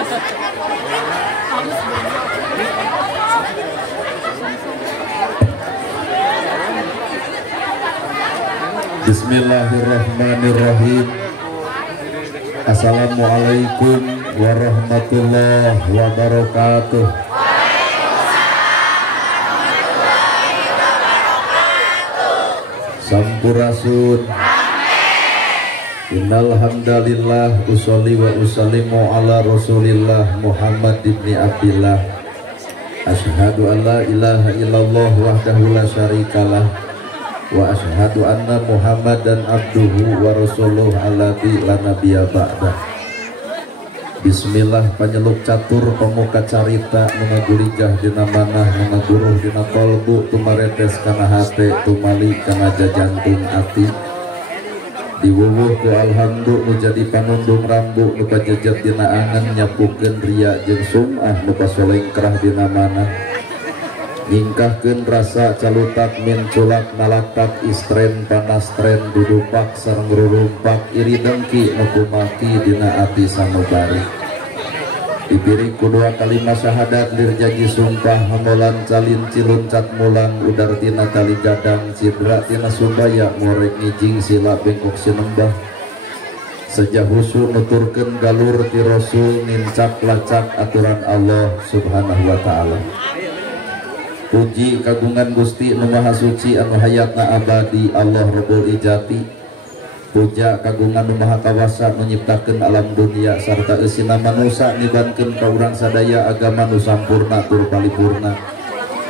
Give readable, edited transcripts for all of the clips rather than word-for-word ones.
Bismillahirrahmanirrahim. Assalamualaikum warahmatullahi wabarakatuh. Sampurasun. Innal hamdalillah usolli wa usallimu ala Rasulillah Muhammad ibni Abdillah. Asyhadu an la ilaha illallah wahdahu la syarikalah wa asyhadu anna Muhammadan abduhu wa rasuluh alladzi la nabiyya ba'dah. Bismillah panyeluk catur pemuka carita mengaguligah dina manah mengaguruh dina kolbu tumaretes kana hate tumali kana jajantung ati diwuwuh ku alhamdu nu jadi panundung rambu nu pajejat dina angan nyapukeun ria jeung sum'ah nu pasolengkrah dina manah ngingkahkeun rasa calutak min culak nalatak istren panastren dudupak sareng rurumpak iri dengki nu kumaki dina ati sanubari dibiri kedua kalimat syahadat lirjaji sumpah hamolan calin ciluncat mulang udar tina tali gadang cidra tina sumbaya ngorek ngijing sila bengkok sinembah sejahusu nuturkeun galur ti rasul nincak lacak aturan Allah subhanahu wa ta'ala. Puji kagungan Gusti nu Maha Suci anu hayatna abadi Allah Rabbul Ijati. Puja kagungan nu Maha Kawasa nu nyiptakeun alam dunia sarta eusina manusa nibankeun ka urang sadaya agama nu sampurna tur paripurna.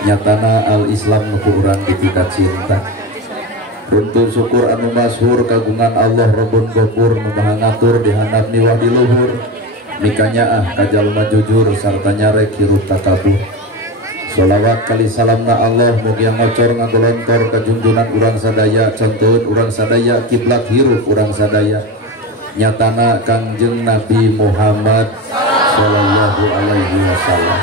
Nyatana al-Islam nu ku urang ditingkat cinta. Runtun syukur anu masyhur kagungan Allah Rabbun Ghafur nu Maha ngatur di handap niwah di luhur. Mikanya ka jalma jujur sarta nyarek hirup takabur. Sholawat kali salamna Allah mugi ngocor ngagolontor ka junjungan urang sadaya contoheun urang sadaya kiblat hirup urang sadaya nyatana Kangjeng Nabi Muhammad sallallahu alaihi wasallam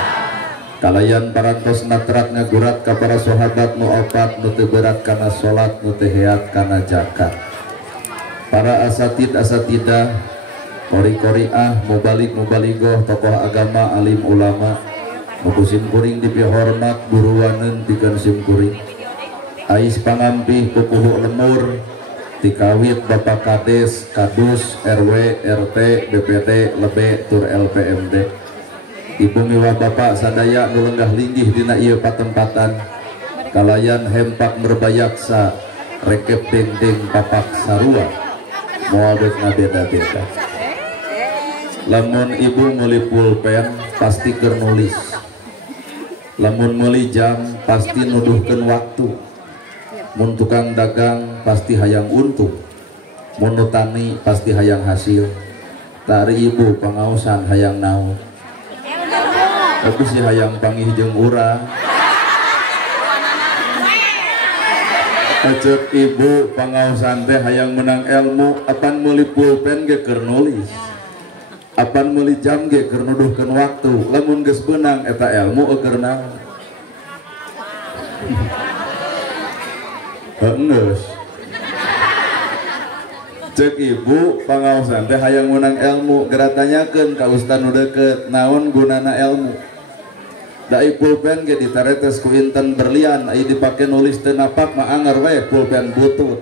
kalayan parantos natrak ngagurat ka para sahabat nu opat nu teu berat kana salat nu teu heat kana zakat para asatidah qori-qoriah mubalik-mubalighah tokoh agama alim ulama musim kuring dipihormat buruaneun pikeun sim kuring ais pangampih pupuhu lemur tikawit Bapak Kades Kadus RW RT BPT lebe tur LPMD ibu miwah Bapak sadaya nu lenggah linggih dina ieu patempatan kalayan hempak merbayaksa rekep dendeng papak sarua moal deuk ngabeda-beda lamun ibu meuli pulpen pasti keur nulis lamun meuli jam pasti nuduhkeun waktu mun tukang dagang pasti hayang untung mun tani pasti hayang hasil tari ibu pangaosan hayang naon tapi si hayang panggih jeung urang cek ibu pangaosan teh hayang menang ilmu apan meuli pulpen ge keur nulis apan meuli jam ge keur nuduhkeun waktu lamun geus beunang eta ilmu keur naon geus cek ibu pangaosan teh hayang menang ilmu geura tanyakeun ka ustaz nu deukeut naon gunana ilmu da pulpen ge ditaretes ku inten berlian aya dipake nulis teu napak mah anger we pulpen butut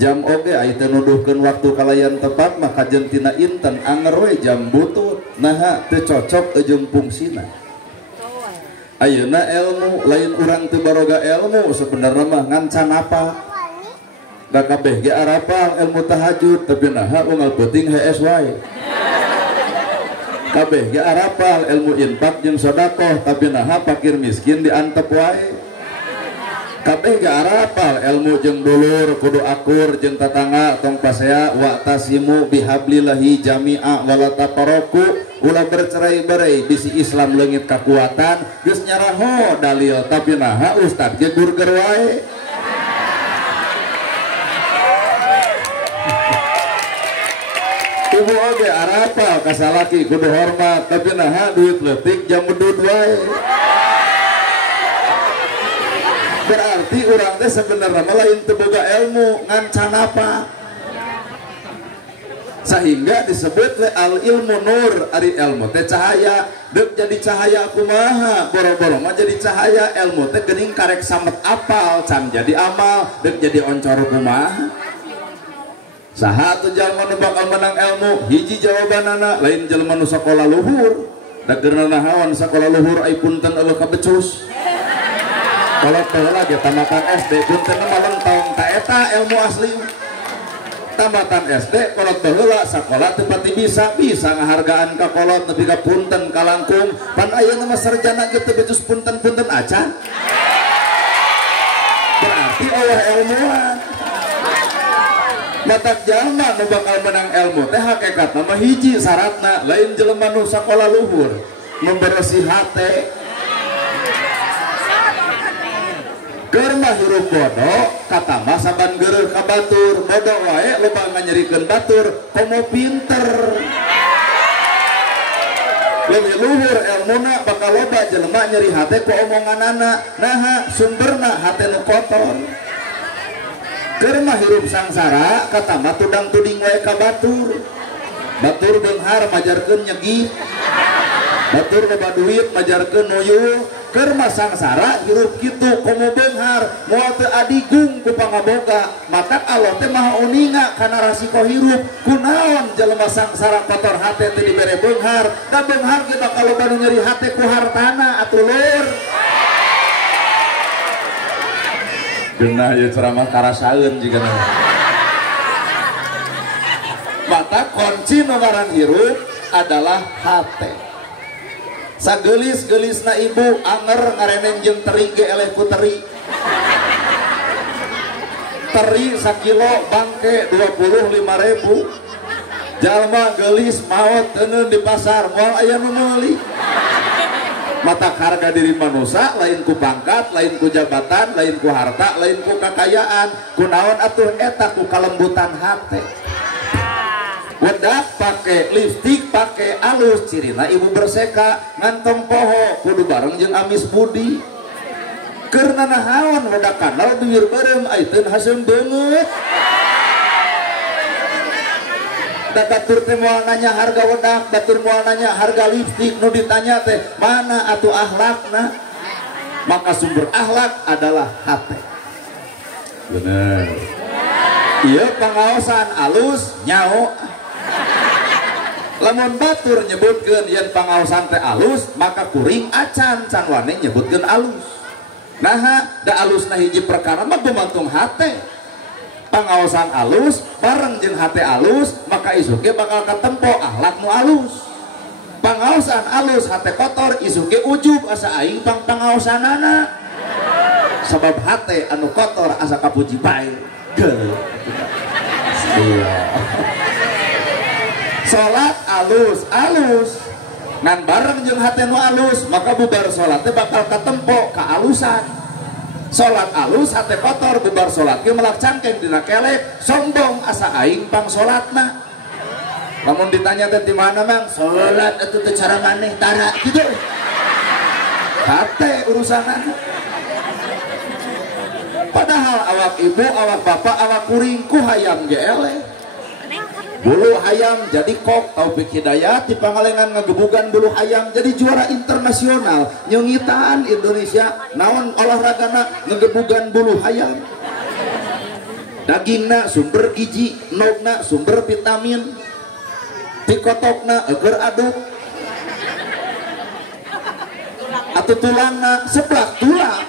jam oge aya teh nuduhkeun waktu kalayan tepat mah kajen tina inten anger we jam butut naha teu cocok jeung fungsina ayeuna ilmu lain urang teu baroga ilmu sebenarnya mah ngan can apa da kabeh ge arapal ilmu tahajud tapi naha unggal peuting HS wae kabeh ge arapal ilmu infak jeung sedekah tapi naha fakir miskin diantep wae kabeh ge arapal ilmu jeung dulur kudu akur jeung tatangga tong pasea wa tasimu bihablillahi jami'a wala tafarraqu ulah bercerai-berai bisi Islam leungit kakuatan geus nyaraho dalil tapi naha ustad ge burger wae ibu oge arapal ka salaki kudu hormat tapi naha duit leutik jam bedud wae berarti urang teh sebenarnya lain teu boga ilmu ngan can apa sehingga disebut al ilmu nur. Ari ilmu teh cahaya, dek jadi cahaya kumaha boro-boro mah jadi cahaya. Ilmu teh geuning karek samet apal can jadi amal, dek jadi oncor kumaha. Saha atuh jalma nu bakal menang ilmu? Hiji jawabanana lain jalma nu sakola luhur. Dageurna nahawan sakola luhur ai punten eueuh ka becus. Kalau baheula ge tamatan SD punten mah lentong ta eta ilmu asli. Tamatan SD kolot baheula sakola teu pati bisa ngahargaan ka kolot nepi ka punten ka langkung. Pan ayeuna mah sarjana ge teu becus punten-punten acan. Berarti eueuh ilmuwan. Matak jalma nu bakal menang ilmu teh hakikatna mah hiji syaratna lain jelema nu sakola luhur membersih hate keur mah hirup bodoh kata mah saban geureuh ka batur bodoh wae loba nganyerikeun batur komo pinter leuwih luhur ilmuna bakal loba jelema nyeri hate ku omonganana naha sumberna hate nu kotor. Keur mah hirup sangsara kata mah tudang tuding wae ka batur beunghar majarkeun nyegi batur loba duit majarkeun nuyuh. Keur mah sangsara hirup kitu komo beunghar moal teu adigung ku pangaboga mata Allah teh maha uninga kana rasiko hirup. Kunaon jelema sangsara kotor hate teh dibere beunghar da beunghar ge bakal loba nu nyeri hate ku hartana atuh lur. Geunah ieu ceramah karasaeun jiga na. Mata kunci ngaran hirup adalah hate. Sagelis-gelisna ibu anger ngareneng jeung teri ge eleh ku teri. Teri sakilo bangke 25.000. Jalma gelis maot teuneun di pasar moal aya nu meuli. Mata harga diri manusia lain ku pangkat, lain ku jabatan, lain ku harta, lain ku kekayaan. Kunaon atuh eta ku kalembutan hate. Wedak pake lipstik, pake alus, cirina ibu berseka ngantong poho kudu bareng jeung amis budi. Keur nanahaon wedak kanal bibir beureum aiteun haseum beungeut. Da batur teh moal nanya harga wedak, batur moal nanya harga lipstik, nu ditanya teh mana atuh akhlakna. Maka sumber akhlak adalah hate. Bener. Ieu pangaosan alus nyao. Lamun batur nyebutkeun yen pangaosan teh alus, maka kuring acan can wane nyebutkeun alus. Naha da alusna hiji perkara mah gumantung hate. Pangaosan alus bareng jeung hate alus maka isuk ge bakal katempo akhlak nu alus. Pangaosan alus hate kotor isuk ge ujub asa aing pangaosanana. Sabab hate anu kotor asa kapuji bae. Salat alus ngan bareng jeung hate nu alus maka bubar salat teh bakal katempo kaalusan. Salat alus hate kotor bubar salat ge melak cangkeng dina kelek sombong asa aing pang salatna. Lamun ditanya teh di mana mang salat atuh teh cara maneh tara kitu. Hate urusanana. Padahal awak ibu, awak bapak, awak kuring ku hayam ge eleh. Bulu hayam jadi kok Taufik Hidayat di Pangalengan ngagebugan bulu hayam jadi juara internasional nyongitaan Indonesia naon olahragana ngagebugan bulu hayam. Dagingna sumber gizi, nogna sumber vitamin, tikotokna eger aduk, atau tulangna seblak tulang.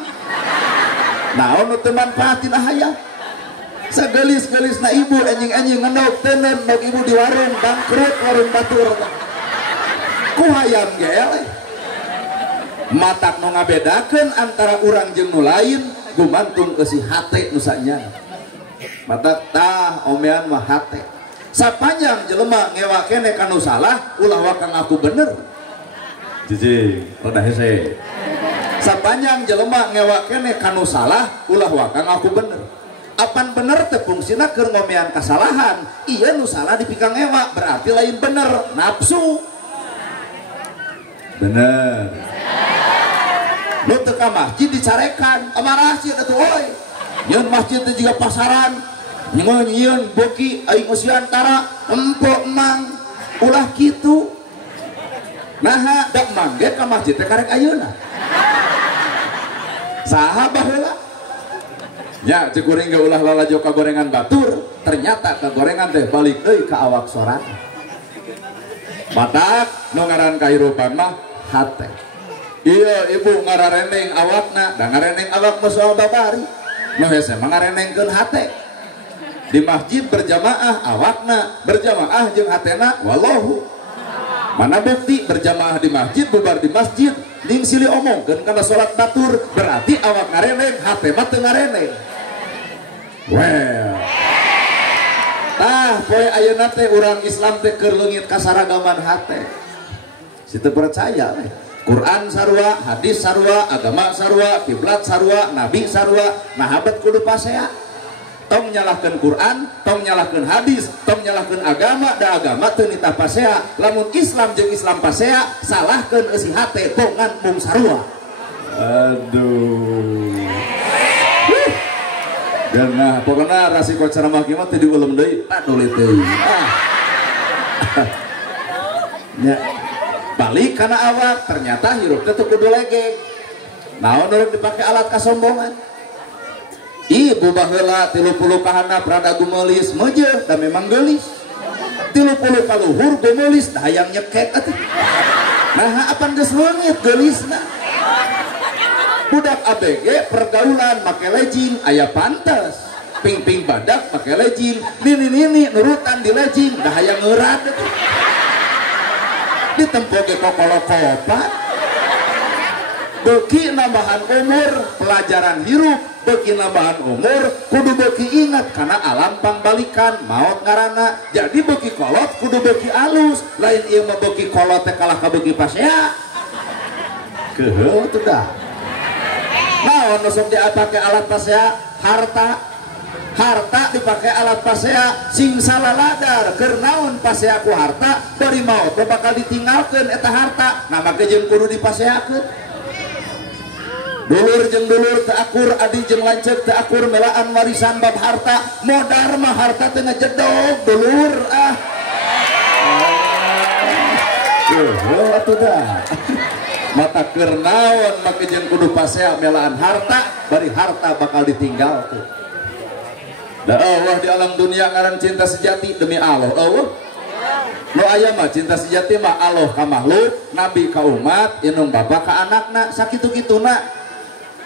Naon nu teu manfaatina hayam. Sagelis-gelis na ibu anjing-anjing ngendog tenen nog ibu di warung bangkrut warung batur ku hayam ge eleh. Matak nu ngabedakeun antara urang jeung nu lain gumantung ke si hate nu sanyana. Matak tah omean mah hate. Sapanjang jelema ngewa keneh kanu salah ulah wakang aku bener. Jijik rada hese. Sapanjang jelema ngewa keneh kanu salah ulah wakang aku bener. Apan bener teh fungsina keur ngomean kasalahan. Iya nu salah dipikang ewa berarti lain bener nafsu. Bener. Lu teu ka masjid dicarekan amarah sieun atuh euy. Yeun masjid teh jiga pasaran nyieun beuki aing usiantara empok emang ulah kitu. Nah dak mangge ka masjid teh karek ayeuna saha baheula nya cek kuring ge ulah lalajo ka gorengan batur ternyata ka gorengan teh balik deui ka awak sorangan. Matak nu ngaran kahirupan mah hate. Iya ibu ngarareneng awakna da ngareneng awak mah soal babari nu hese mah ngarenengkeun hate. Di masjid berjamaah awakna berjamaah jeung hatena wallahu. Mana bukti berjamaah di masjid bubar di masjid ning silih omongkeun kana salat batur berarti awak ngareneng hate mah teu ngareneng. Well tah poe ayeuna teh urang Islam teh keur leungit kasaragaman hate situ percaya Quran sarua, hadis sarua, agama sarua, kiblat sarua, nabi sarua, nah habat kudu pasea. Tong nyalahkeun Quran, tong nyalahkeun hadis, tong nyalahkeun agama, da agama teu nitah pasea. Lamun Islam jeung Islam pasea, salahkeun eusi hate bongan mung sarua. Aduh. Dan nah pokona rasiko ceramah kieu mah teu diulem deui, tanulit deui. Nya balik kana awak, ternyata hirup teh teu kudu legeng. Naon urang dipake alat kasombongan. Ibu baheula 30 kahana prada gumelis meujeuh da memang geulis 30 kaluhur gumelis da hayang nyekek atuh nah apan geus leungit geulisna budak ABG pergaulan make legging aya pantes ping-ping badak make legging nini nurutan di legging da hayang ngeurad atuh ditempo ge kokolo-kopat beuki nambahan umur pelajaran hirup beuki nambahan umur kudu beuki ingat karena alam pangbalikan maot ngaranna jadi beuki kolot kudu beuki alus lain ieu mah beuki kolot teh kalah ka beuki pasea keuheuh tuh dah naon nu sok dipake alat pasea harta dipake alat pasea sing salaladar keur naon pasea ku harta bari maot bakal ditinggalkeun eta harta nah make jeung kudu dipaseakeun. Dulur jeung dulur teu akur adi jeung lanceuk teu akur melaan warisan bab harta modar mah harta teu ngajedog dulur atuh dah mata keur naon make jeung kudu pasea melaan harta bari harta bakal ditinggal tuh da Allah di alam dunia ngaran cinta sejati demi Allah Allah nu aya mah cinta sejati mah Allah ka makhluk nabi ka umat inung bapa ka anakna sakitu-kituna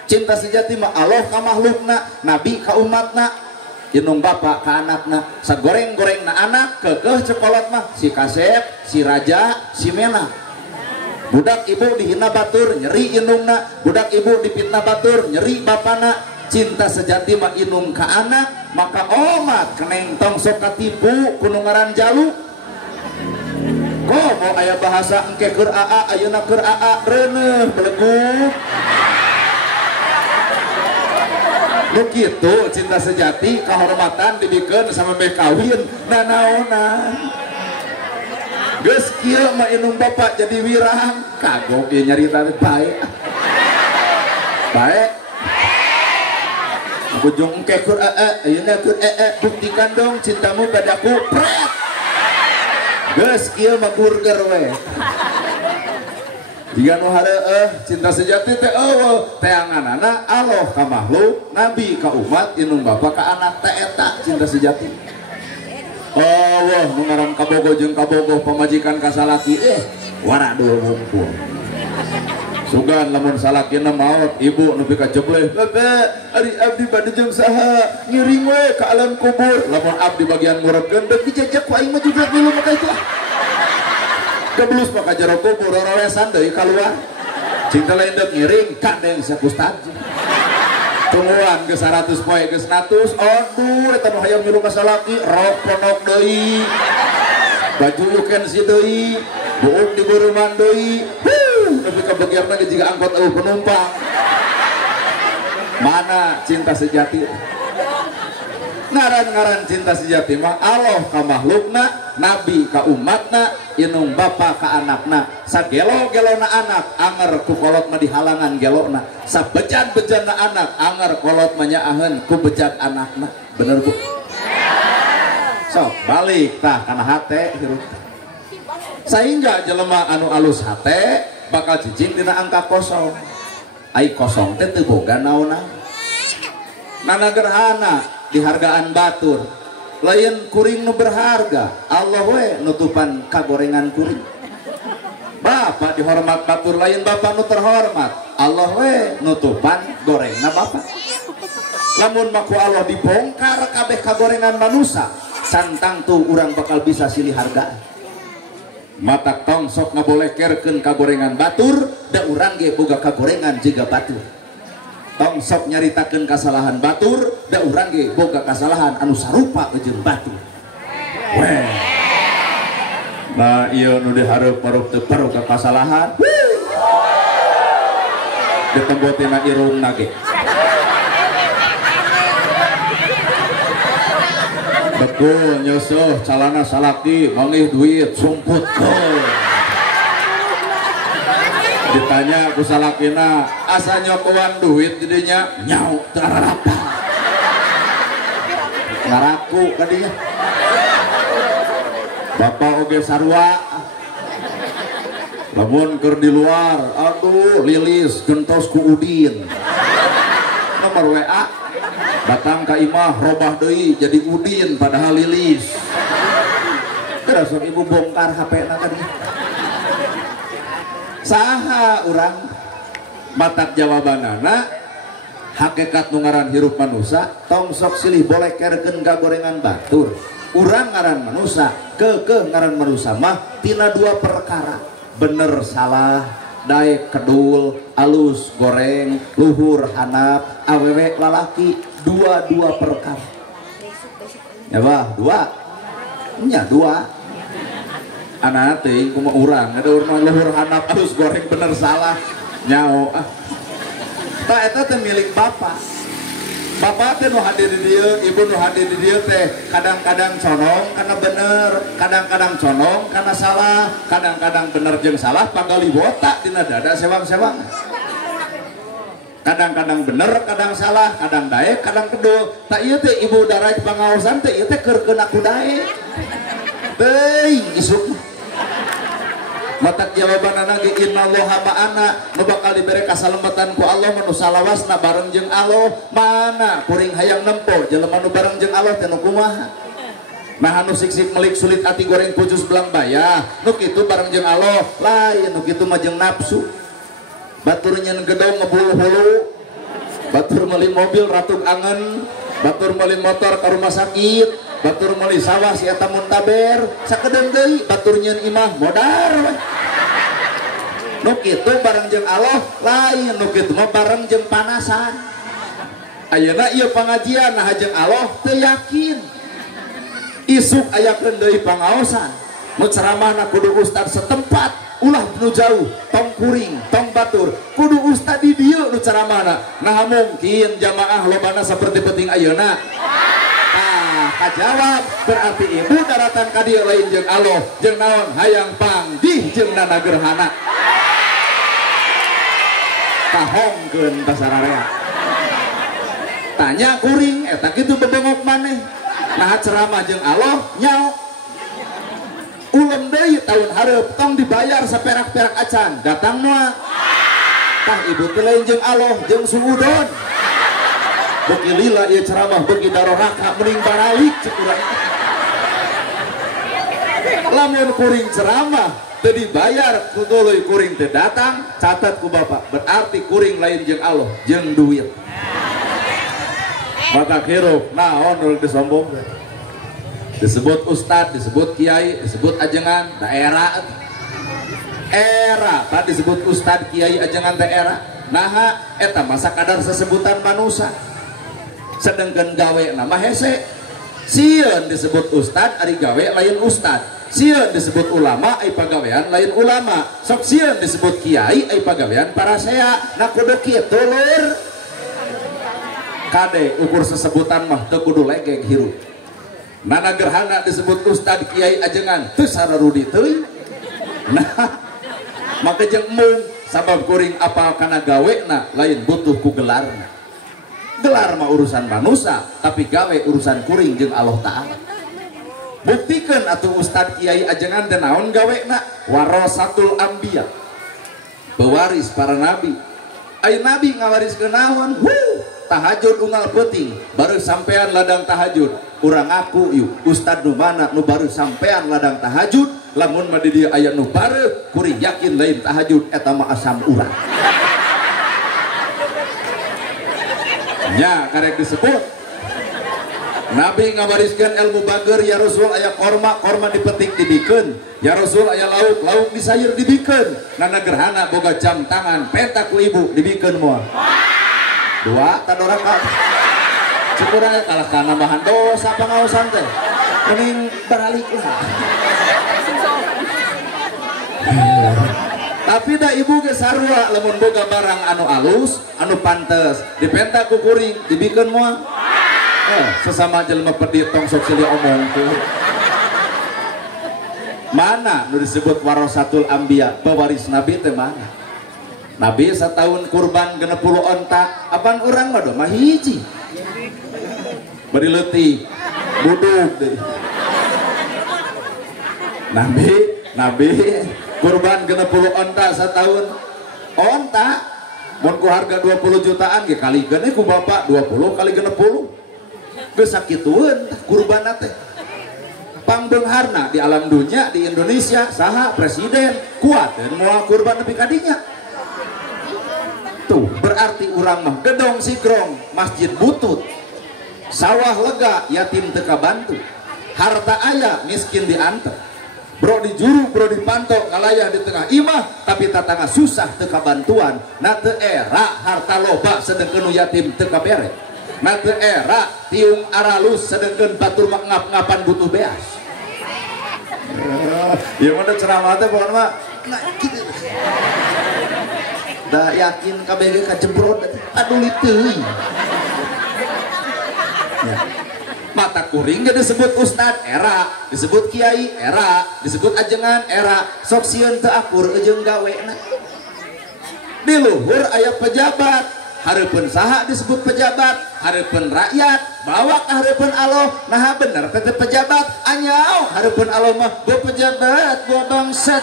cinta sejati mah Allah ka makhlukna nabi ka umatna inung bapa ka anakna sagoreng-gorengna anak keukeuh cekolot mah si Kasep si Raja si Mena budak ibu dihina batur nyeri inungna budak ibu dipitnah batur nyeri bapana cinta sejati mah inung ka anak maka omat keneng tong sok katipu kudu ngaran jalu komo aya bahasa engke keur aa ayeuna keur aa reuneuh beleguk begitu cinta sejati kehormatan dibikeun sama bae kawin nanaonan geus kieu mah inung bapak jadi wirang kagok ieu nyarita teh bae bae ujung engke keur ayeuna keur buktikan dong cintamu padaku pret geus kieu mah burger we jika nu hareueuh cinta sejati teh eueuh teanganana Allah ka makhluk nabi ka umat inung bapa ka anak teh eta cinta sejati Allah nu ngaran kabogoh jeung kabogoh pamajikan ka salaki waradul mumpul sugan lamun salakina maot ibu nepi ka jebleh bapak ari abdi bade jeung saha ngiring we ka alam kubur lamun abdi bagian ngurepkeun deuk dijejak ku aing mah juga dulu mah kitu keblus maka jero kubur rawesan deui kaluar cinta lain deuk ngiring kandeng sia ustad tungguan geus 100 poe geus 100 aduh eta nu hayang milu ka salaki rok ponok deui baju yuken si deui buuk di buruman deui tapi kebegiarna ge jiga angkot eueuh penumpang mana cinta sejati ngaran-ngaran cinta sejati mah Allah ka makhlukna nabi ka umatna inung bapa ka anakna sagelo-gelona anak anger ku kolot mah dihalangan gelona sabejan-bejanna anak anger kolot mah nyaaheun ku bejat anakna bener Bu sok balik tah kana hate hirup sehingga jelema anu alus hate bakal cicing dina angka kosong ai kosong teh teu boga naonna nana gerhana dihargaan batur lain kuring nu berharga Allah we nutupan kagorengan kuring bapak dihormat batur lain bapak nu terhormat Allah we nutupan gorengna bapak lamun maku Allah dibongkar kabeh kagorengan manusia santang tuh urang bakal bisa silih harga mata tong sok ngabolekerkeun kagorengan batur da urang ge boga kagorengan jiga batur tong sok nyaritakeun kasalahan batur da urang ge boga kasalahan anu sarupa jeung batur weh nah ieu nu dihareup-hareup teu paru ka kasalahan ditembotina irungna ge betul nyusuh calana salaki mangih duit sumput ditanya ku salakina asa nyokoan duit didinya nyau terarapa ngaraku kadinya bapak oge sarua lamun keur di luar aduh lilis gentos ku udin nomor WA datang ke imah robah deui jadi udin padahal lilis terus ibu bongkar HP na tadi saha urang matak jawabanana hakikat nu ngaran hirup manusia tong sok silih boleh kerkeun kagorengan batur urang ngaran manusia kekeh ngaran manusia mah tina dua perkara bener salah daek kedul alus goreng luhur hanap awewe lalaki dua perkara ya bah dua anak teh kumaha urang ada urang luhur hanap alus goreng bener salah nyao tah eta teh milik bapak teh nu hadir di dieu ibu nu hadir di dieu teh kadang-kadang conong karena bener kadang-kadang conong karena salah kadang-kadang bener jeung salah pagaliwota dina dada sewang-sewang kadang-kadang bener kadang salah kadang daek kadang kedul tak ieu teh ibu darah pangaosan teh ieu teh keur keuna ku daek teuing isuk matak jawabanana ge innallaha ma'ana nu bakal dibere kasalembatan ku Allah manu salawasna bareng jeung Allah mana kuring hayang nempo jelema nu bareng jeung Allah teh nu kumaha nah anu siksik melik sulit ati goreng pucus belang bayah nu kitu bareng jeung Allah lain nu kitu mah jeung nafsu batur nyen gedong ngebulu-hulu batur meuli mobil ratug angen batur meuli motor ka rumah sakit batur meuli sawah si eta muntaber sakedeung deui batur nyen imah modar nu kitu bareng jeung Allah lain nu kitu mah bareng jeung panasan ayeuna ieu pangajian nah jeung Allah teu yakin isuk ayakeun deui pangaosan nu ceramahna kudu ustad setempat ulah nu jauh tong kuring tong batur kudu ustad di dieu nu ceramahna nah mungkin jamaah lobana saperti penting ayeuna kajawab berarti ibu daratan ka dieu lain jeung Allah jeung naon hayang panggih jeung nana gerhana tahongkeun pasararea tanya kuring eta kitu bebengok maneh nah ceramah jeung Allah nyao ulem deui tahun hareup tong dibayar saperak-perak acan datang moal tah ibu teh lain jeung Allah jeung suudon beuki lila ieu ceramah beuki daroraka mending baralik cek urang lamun kuring ceramah teu dibayar kuduloy kuring teh datang catat ku bapak berarti kuring lain jeung Allah jeung duit mata hirup naon nu disombong disebut ustad disebut kiai disebut ajengan daerah era tadi disebut ustad kiai ajengan daerah nah eta masa kadar sesebutan manusia sedangkan gawe nama hese sieun disebut ustad ari gawe lain ustad sieun disebut ulama ai pagawean lain ulama sok sieun disebut kiai ai pagawean para sea nah kudu kitu lur kade ukur sesebutan mah teu kudu legeg hirup nana gerhana disebut ustad kiai ajengan teu sararudi teuing nah maka jeung mung sabab kuring apal kana gawena lain butuh ku gelarna gelar mah urusan manusia tapi gawe urusan kuring jeung Allah Ta'ala Buktikan atuh Ustad Kiai ajengan teh naon gawena warasatul anbiya, pewaris para nabi. Ai nabi ngawariskeun naon? Tahajud unggal peuting baru sampean ladang tahajud. Urang aku yuk Ustad nu mana nu baru sampean ladang tahajud, lamun mah di dieu aya nu bareuh kuring yakin lain tahajud eta mah asam urang. Nya karek disebut Nabi ngawariskeun ilmu bager, ya Rasul aya korma dipetik dibikeun, ya Rasul aya lauk disayur dibikeun, nana gerhana boga jam tangan penta ku ibu dibikeun moal. Dua tadoraka cukurang kalah kana bahan dosa pangaosan teh mending beralik lah. Tapi da ibu ge sarua lamun boga barang anu alus anu pantes dipenta ku kuring dibikeun moal. Sesama jelema pedit tong sok silih omong tuh. Mana nu disebut warasatul anbiya, pewaris nabi teh mana? Nabi setahun kurban 60 onta, apaan urang mah mah hiji. Bari leutik, buduk deui. Nabi kurban 60 onta setahun. Onta mun ku harga 20 jutaan ge kalikeun ku bapak 20 kali 60. Geus sakitueun kurban teh. Pangbeungharna di alam dunia di Indonesia saha presiden kuat dan moal kurban nepi ka dinya. Tuh berarti urang mah gedong sigrong, masjid butut, sawah lega, yatim teu kabantu, harta aya miskin diantar, bro di juru bro dipantau ngalayah di tengah imah tapi tatangga susah teu kabantuan. Na teu era harta loba sedengkeun yatim teu kabere, na teu era tiung aralus sedengkeun batur ngap-ngapan butuh beas. Ya mana ceramah teh pokona mah nah kitu. Da yakin KBG kajembrot aduh teuing. Ya. Mata kuring ge disebut ustad era, disebut kiai era, disebut ajengan era, sok sieun teu akur ejeung gawena. Di luhur aya pejabat, hareupeun saha disebut pejabat, hareupeun rakyat, bawa ka hareupeun Allah. Nah bener teh pejabat, anyao hareupeun Allah mah gua pejabat, gua bangsat.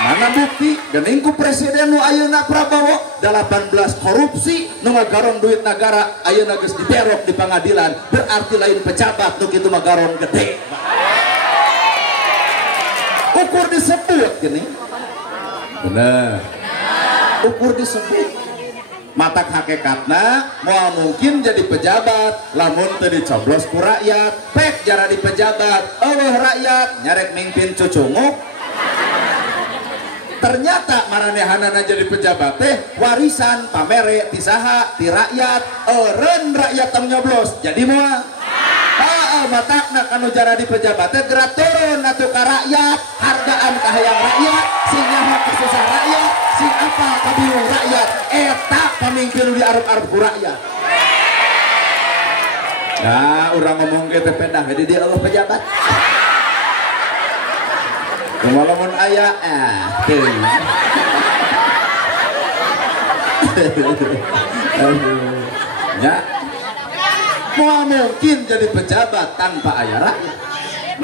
Mana bukti geuning ku presiden nu ayeuna Prabowo 18 korupsi nu ngagaron duit negara ayeuna geus diberok di pengadilan, berarti lain pejabat nu kitu mah garon gede. Ukur disebut geuning. Bener. Ukur disebut. Matak hakikatna moal mungkin jadi pejabat lamun teu dicoblos ku rakyat, pek jara di pejabat, eueuh rakyat nyarek mimpin cucunguk. Ternyata maranehanana jadi pejabat teh warisan pamere ti saha ti rakyat, eureun rakyat tong nyoblos jadi moal. Matakna kanu jara di pejabat teh gerak turun atuh ka rakyat, hargaan ka hayang rakyat, sing nyaho ka susah rakyat, sing apa ka bingung rakyat, eta pamimpin nu diarep-arep ku rakyat. Nah, urang ngomong ge teh pedah di dieu eueuh pejabat. Kumalamun aya teuing. Ya. Moal mungkin jadi pejabat tanpa aya rakyat.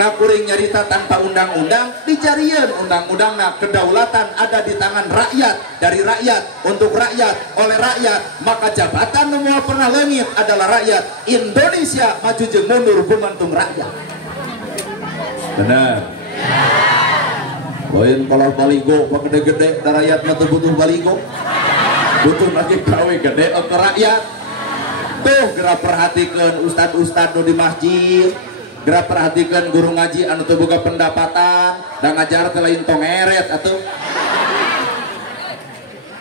Nah kuring nyarita tanpa undang-undang, dijarieun undang-undangna kedaulatan ada di tangan rakyat, dari rakyat, untuk rakyat, oleh rakyat, maka jabatan nu moal pernah leungit adalah rakyat. Indonesia maju jeung mundur gumantung rakyat. Benar. Poin kalau baligo pak gede-gede da rakyat mah teu butuh baligo. Butuh lagi gawe gede ke rakyat. Tuh gerak perhatikeun ustad-ustad nu di masjid, gerak perhatikeun guru ngaji anu teu boga pendapatan da ngajar teh lain tong eret atuh.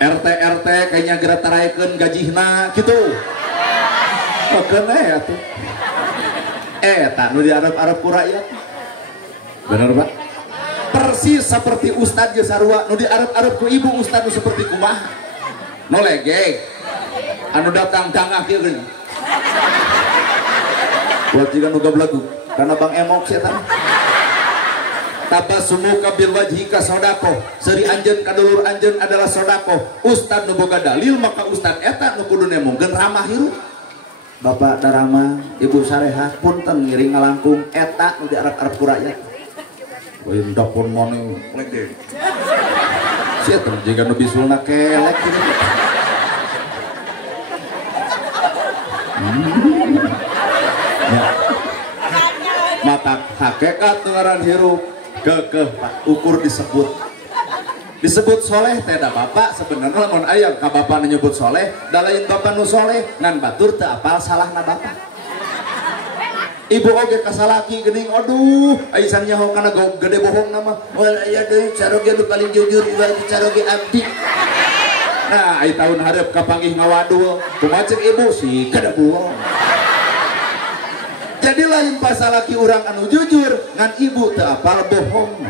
RT kayaknya gerak taraekeun gajihna kitu. Peukeun atuh. Eta nu diarep-arep ku rakyat. Bener Pak? Persis seperti ustad ge sarua nu diarep-arep ku ibu ustad nu seperti kumaha. Nu legeg anu datang dangah kieu geuning. Buat jiga nu gablagu karena Bang Emok setan. Tabasumuka bil wajhika sodako, seri anjeun kadulur anjeun adalah sodako. Ustad nu boga dalil maka ustad eta nu kudu nemongkeun ramah hirup. Bapak Darama, Ibu Sareha punten ngiring ngalangkung eta nu diarep-arep ku rakyat. Winda pun moni lege. Sia teh jiga nu bisulna kelek kitu. Mata hakikat ngaran hirup kekeh ukur disebut soleh teda bapak sebenarnya lamun aya ka bapak nyebut soleh da lain bapak nu soleh ngan batur teu apal salahna bapak. Ibu oge kasalaki geuning aduh aisan nyaho kana gede bohong nama wal aya deui caroge nu paling jujur ieu caroge abdi. Nah ai tahun hareup kapanggih ngawadul kumaha ceuk ibu si kada bohong. Jadi lain pasalaki urang anu jujur ngan ibu teu apal bohong.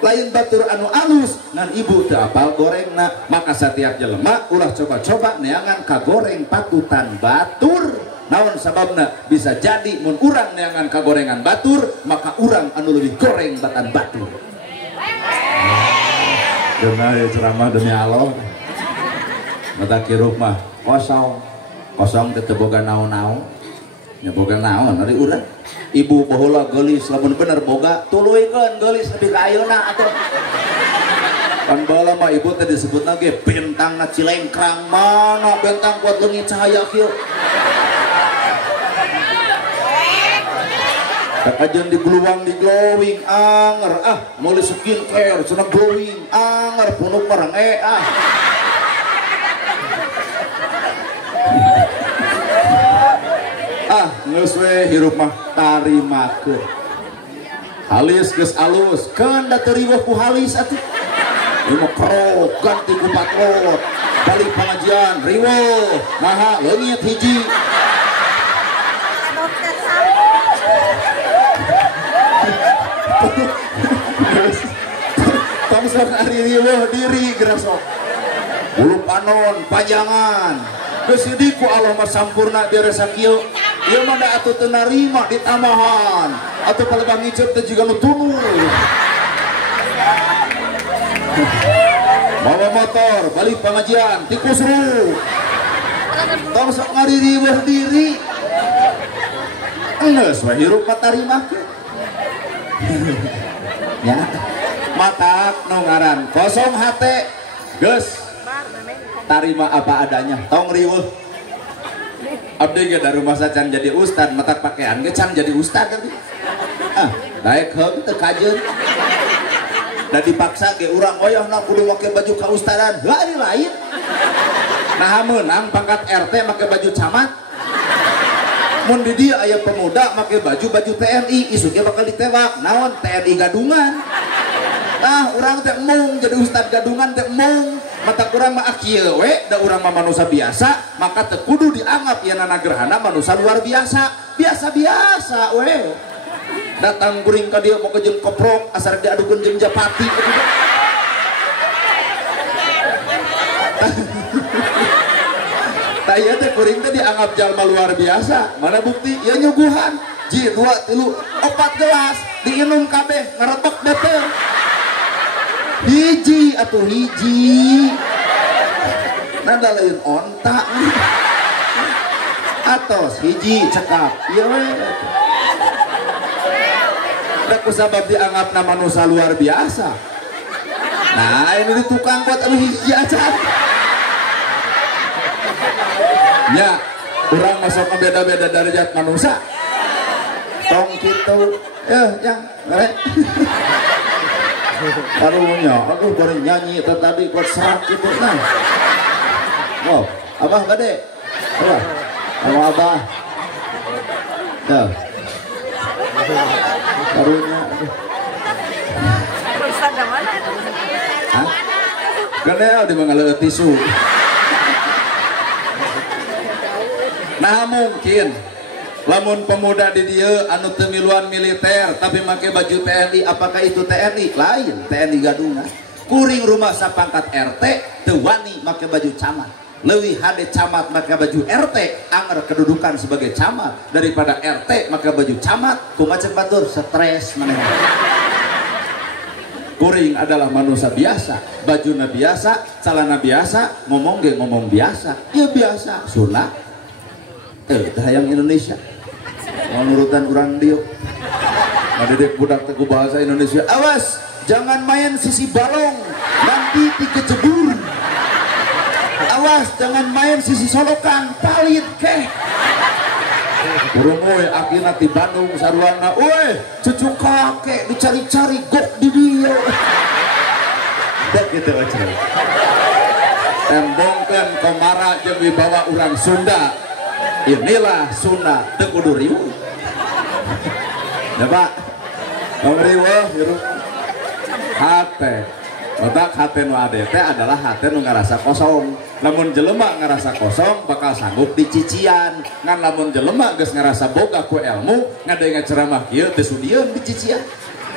Lain batur anu alus ngan ibu teu apal gorengna, maka setiap jelema ulah coba-coba neangan kagoreng patutan batur. Naon sababna bisa jadi mun urang neangan kagorengan batur maka urang anu leuwih goreng batan batur. Demi ceramah demi Allah. Mata kirup mah kosong teu boga naon-naon. Nya boga naon ari urang. Ibu baheula geulis lamun bener boga tuluikeun geulis nepi ka ayeuna atuh. Pan baheula mah ibu teh disebutna ge bentangna Cilengkrang mana bentang kuat leungit cahaya kieu. Kakajen di gluwang di glowing anger meuli skincare cenah glowing anger punuk merenge geus we hirup mah tarimakeun. Halis geus alus, keun da teu riweuh ku halis atuh. Ieu mah krok ganti ku patrot. Balik pengajian riweuh, naha leungit hiji. Tong sok ari riweuh diri geura sok. Bulu panon, pajangan. Geus di ku Allah mah sampurna beres sakieu. Ieu mah da atuh teu narima ditamahan. Atuh palebah ngiceur teh jiga nu tunul. Bawa motor, balik pengajian, tikus ru. Tong sok ngaririweuh diri. Geus we hirup mah tarimakeun. Ya. Matak nu ngaran kosong hate. Geus tarima apa adanya. Tong riweuh. Abdi ge da rumah sacan jadi ustad matak pakaian ge can jadi ustad tadi. Daek heung teu kajeun. Da dipaksa ge urang oyahna kudu make baju kaustadan. Lah ini lain. Nah meunang pangkat RT make baju camat. Mun di dieu aya pemuda make baju TNI, isu ge bakal ditewak. Naon TNI gadungan. Nah urang teh mung jadi ustad gadungan teh mung. Mata kurang mah kieu we da urang mah manusia biasa maka teu kudu dianggap yeuna gerhana manusia luar biasa biasa we datang kuring ka dieu mau jeung koprok asal diadukeun jeung japati tah ieu teh kuring teh dianggap jalma luar biasa mana bukti ya nyuguhan ji 2 3 4 gelas diinum kabeh ngarebek beteu hiji atuh hiji nada lain ontak atos hiji cekap ieu we da kusabab dianggapna manusia luar biasa. Nah ini di tukang buat hiji aja ya urang masuk ke beda-beda derajat manusia tong kitu yang rek karunya aku baru nyanyi tadi kuat serak gitu nah wow abah gede abah tuh karunya gede di mengalir tisu nah mungkin lamun pemuda di dia anu teu miluan militer tapi make baju TNI apakah itu TNI? Lain, TNI gadungan. Kuring rumah sapangkat RT teu wani make baju camat. Leuwih hade camat make baju RT anger kedudukan sebagai camat daripada RT make baju camat kumaha ceuk batur stres maneh. Kuring adalah manusia biasa, bajuna biasa, calana biasa, ngomong ge ngomong biasa. Ya biasa, sunah. hayang Indonesia mau nurutan orang dia ngadedek budak teguh bahasa Indonesia. Awas jangan main sisi balong nanti dikecebur. Awas jangan main sisi solokan palit keh. Burung woy akhirnya di Bandung saruana woy cucu kakek dicari-cari gok di dia begitu aja tembongkan komara yang dibawa orang Sunda. Inilah Sunda tekudu riwu ya pak ngeriwa hirup hati otak hati nu adete adalah hati nu ngerasa kosong. Lamun jelema ngerasa kosong bakal sanggup dicician ngan lamun jelema geus ngerasa boga ku ilmu ngadenge ceramah kieu teu sudieun dicician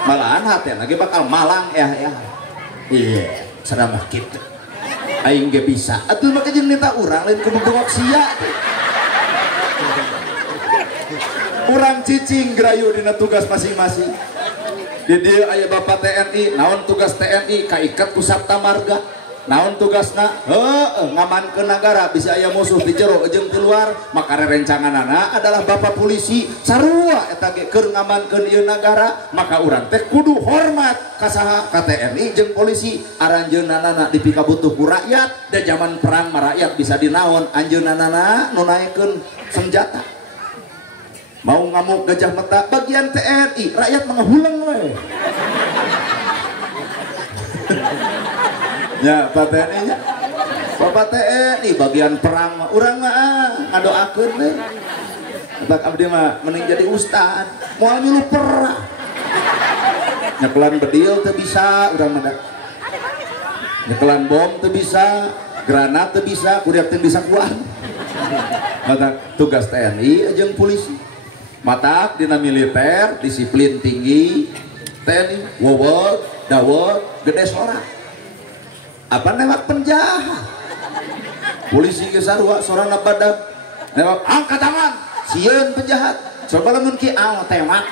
malahan hati lagi bakal malang iya ceramah kitu aing ge bisa atuh make jeung nita urang lain kudu bongok sia urang cicing gerayu dina tugas masing-masing. Di dieu aya Bapak TNI naon tugas TNI kaiket ku Sabta Marga naon tugasna ngamankeun negara bisa aya musuh di jero jeung di luar maka rerencanganana adalah Bapak polisi sarua eta ge keur ngamankeun ieu negara maka urang teh kudu hormat ka saha ka TNI jeung polisi aranjeunana dipika butuh ku rakyat da zaman perang mah rakyat bisa dinaon anjeunana nu naekeun senjata mau ngamuk gajah mata bagian TNI rakyat mengahuleng we ya Pak TNI nya Bapak TNI bagian perang urang mah ngadoakeun we tak abdi mah mending jadi ustad moal milu perang nyekelan bedil teu bisa urang mah nyekelan bom teu bisa granat teu bisa kudu teu bisa kuat mata tugas TNI jeung polisi matak dina militer disiplin tinggi TNI weweg daweg gede sorak apa nembak penjahat polisi ge sarua sorana badag nembak angkat tangan sieun penjahat coba lamun ki tembak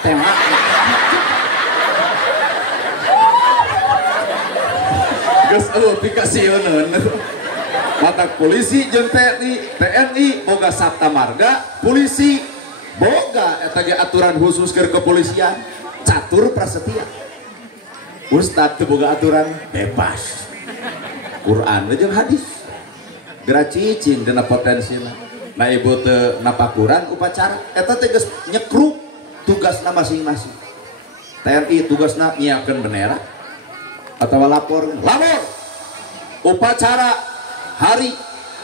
geus pika sieun matak polisi jeung TNI boga Sabta Marga polisi boga eta ge aturan khusus keur kepolisian catur prasetya ustad teu boga aturan bebas Quran jeung hadis geura cicing dina potensina nah ibu teu napakuran upacara eta teh geus nyekruk tugasna masing-masing. TNI tugasna nyiapkeun bendera atawa lapor upacara hari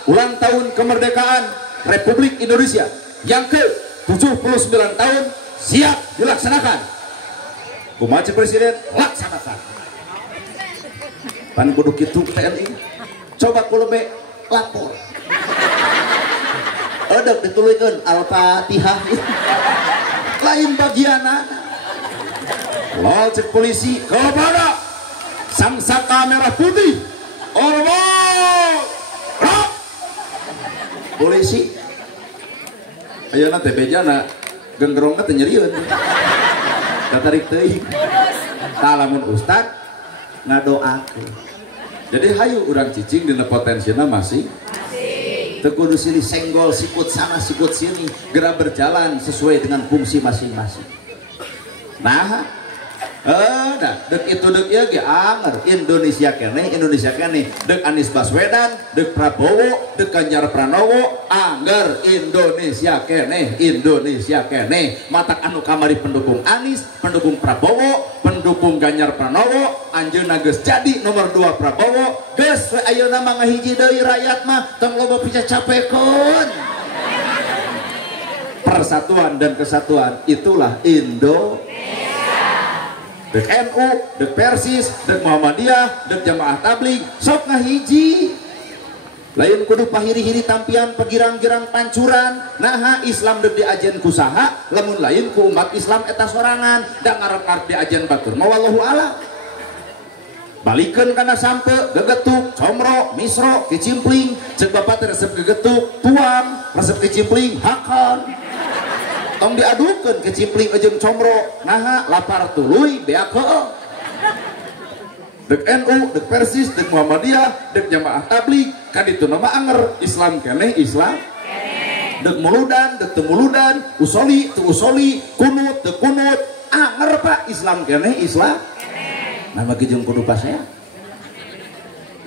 ulang tahun kemerdekaan Republik Indonesia yang ke 79 tahun siap dilaksanakan. Kumaha presiden laksanakan. Pan kudu kitu TNI. Coba kulebe lapor. Edek dituluykeun Al-Fatihah. Lain bagianna. Lol cek polisi kepada sangsaka merah putih. Polisi ayeuna teh bejana genggerongna teh nyerieun. Datarik teuing. Tah lamun ustad ngadoakeun. Jadi hayu urang cicing dina potensina masih teu kudu silih senggol sikut sana sikut sini, geura berjalan sesuai dengan fungsi masing-masing. Nah, dek itu dek ieu ge anger Indonesia keneh dek Anies Baswedan dek Prabowo dek Ganjar Pranowo anger Indonesia keneh matak anu kamari pendukung Anies pendukung Prabowo pendukung Ganjar Pranowo anjeunna geus jadi nomor 2 Prabowo geus we ayeuna mah ngahiji deui rakyat mah tong loba bisa capekeun persatuan dan kesatuan itulah Indonesia. Dek NU, dek Persis, dek Muhammadiyah, dek Jamaah Tabligh, sok ngahiji. Lain kudu pahiri-hiri tampian pegirang-girang pancuran. Nah, Islam dek diajen kusaha, lamun lain ku umat Islam eta sorangan, da ngarep-ngarep diajen batur. Ma wallahu a'lam. Balikeun kana sampe, gegetuk, comro, misro, kicimpling, cek bapak teh resep gegetuk, tuang, resep kicimpling, hakon. Tong diadukeun ke cipling jeung comro naha lapar tuluy beak heueuh dek NU dek Persis dek Muhammadiyah dek Jamaah Tabligh kan ditu nama anger Islam keneh Islam dek muludan dek temuludan usoli tu usoli kunut tu kunut anger pak Islam kene Islam nama kijung kudu pasea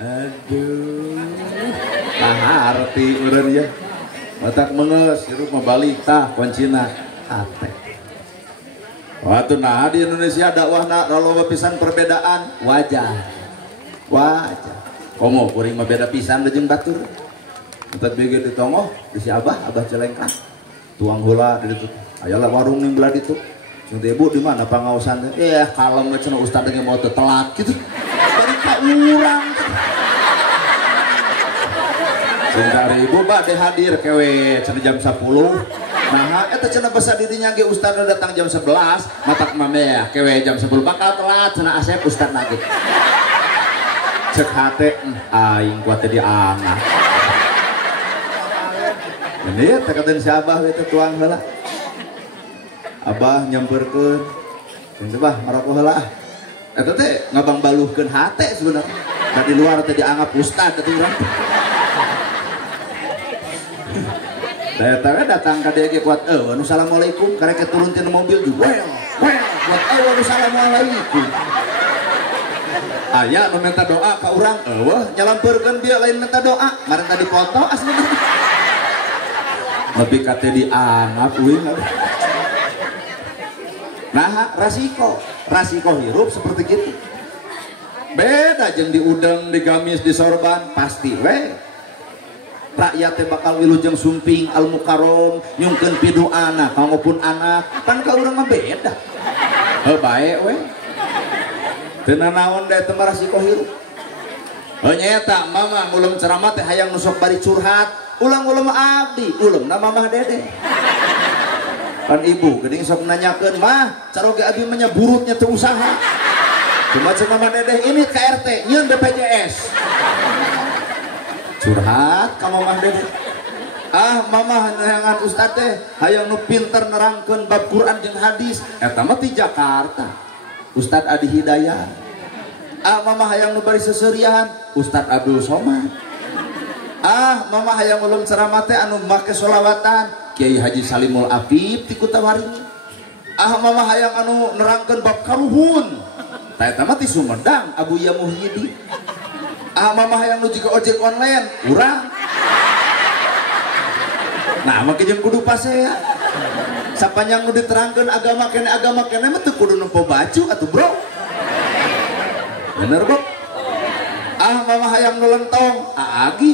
aduh arti urang ya matak menges hirup mabalik tah kuncina hate waktu nah di Indonesia dakwahna loba pisan perbedaan wajah komo kuring mah beda pisan jeung batur entet bege ditongoh di si abah celengkah tuang heula di ditu aya warung ning belah ditu jeung ibu di mana pangaosan kalem we cenah ustad ge mau telat gitu bari ka urang dari ibu bak deh hadir kewe cenah jam 10 nah eta cenah basa didinya ge ustad datang jam 11 matak mame kewe jam 10 bakal telat cenah Asep ustad lagi cek hate aing kuat teh diangah ini teh katen si abah we teh tuang heula abah nyamperkeun jeung abah maroko heula eta teh ngabang baluhkeun hate sebenarnya da di luar teh dianggap ustad teh urang datang ka dia ge kuat assalamualaikum karek turun tina mobil juga kuat assalamualaikum aya nu minta doa ka urang nyalampeurkeun dia lain minta doa maren tadi foto asli lebih kate dianggap uing nah rasiko hirup seperti gitu beda jeung di udang di gamis di sorban pasti we rakyat bakal wilujeng sumping al mukarom nyungkeun pidu anak kangopun anak kan ka urang mah beda bae we teu naon da teu rasiko hirup nyaeta mama ulum ceramah teh hayang nusok bari curhat ulang-ulang abdi ulumna mamah dede kan ibu geuning sok nanyakeun mah caroge abdi mah nya burutnya teu usaha cuma cenah mama dede ini KRT nyieun BPJS curhat ka mamah dede mamah neangan ustad teh hayang nu pinter nerangkeun bab Quran jeung hadis eta mah ti Jakarta Ustad Adi Hidayat mamah hayang nu bari seseurian Ustad Abdul Somad mamah hayang ulum ceramah teh anu make sholawatan Kiai Haji Salimul Afif ti Kutawaring mamah hayang anu nerangkeun bab karuhun ta eta mah ti Sumedang Abu Ya Muhyidi mamah hayang nu jiga ojek online urang nah make jeung kudu pasea sapanjang nu diterangkeun agama kene mah teu kudu nempo baju atuh bro bener bro mamah hayang nu lentong agi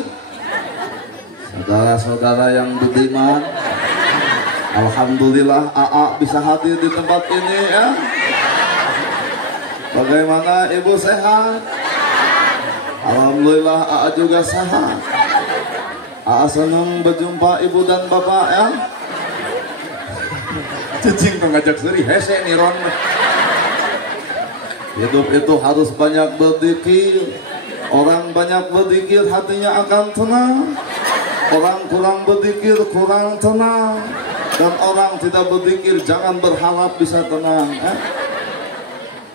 saudara-saudara yang budiman alhamdulillah bisa hadir di tempat ini ya bagaimana ibu sehat alhamdulillah juga sehat senang berjumpa ibu dan bapak ya cacing pengajak seri hese niron hidup itu harus banyak berzikir orang banyak berzikir hatinya akan tenang orang kurang berzikir kurang tenang dan orang tidak berzikir jangan berharap bisa tenang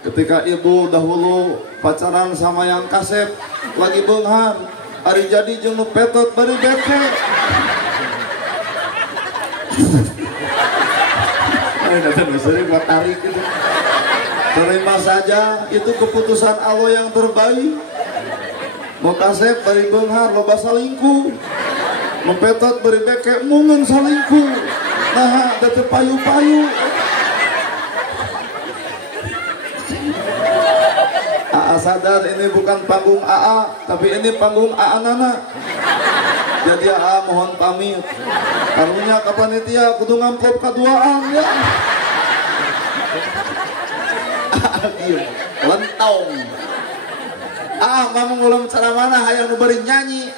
ketika ibu dahulu pacaran sama yang kasep lagi beunghar hari jadi jeung nu petot bari bete buat tarik itu terima saja itu keputusan Allah yang terbaik mau kasep bari beunghar loba salingkuh mempetot bari beke mungen salingkuh nah da teu payu-payu sadar ini bukan panggung tapi ini panggung Nana jadi mohon pamit karunya ka panitia kudu ngamplop kaduaan ya lentong mama ngulam ceramana hayang nu bari nyanyi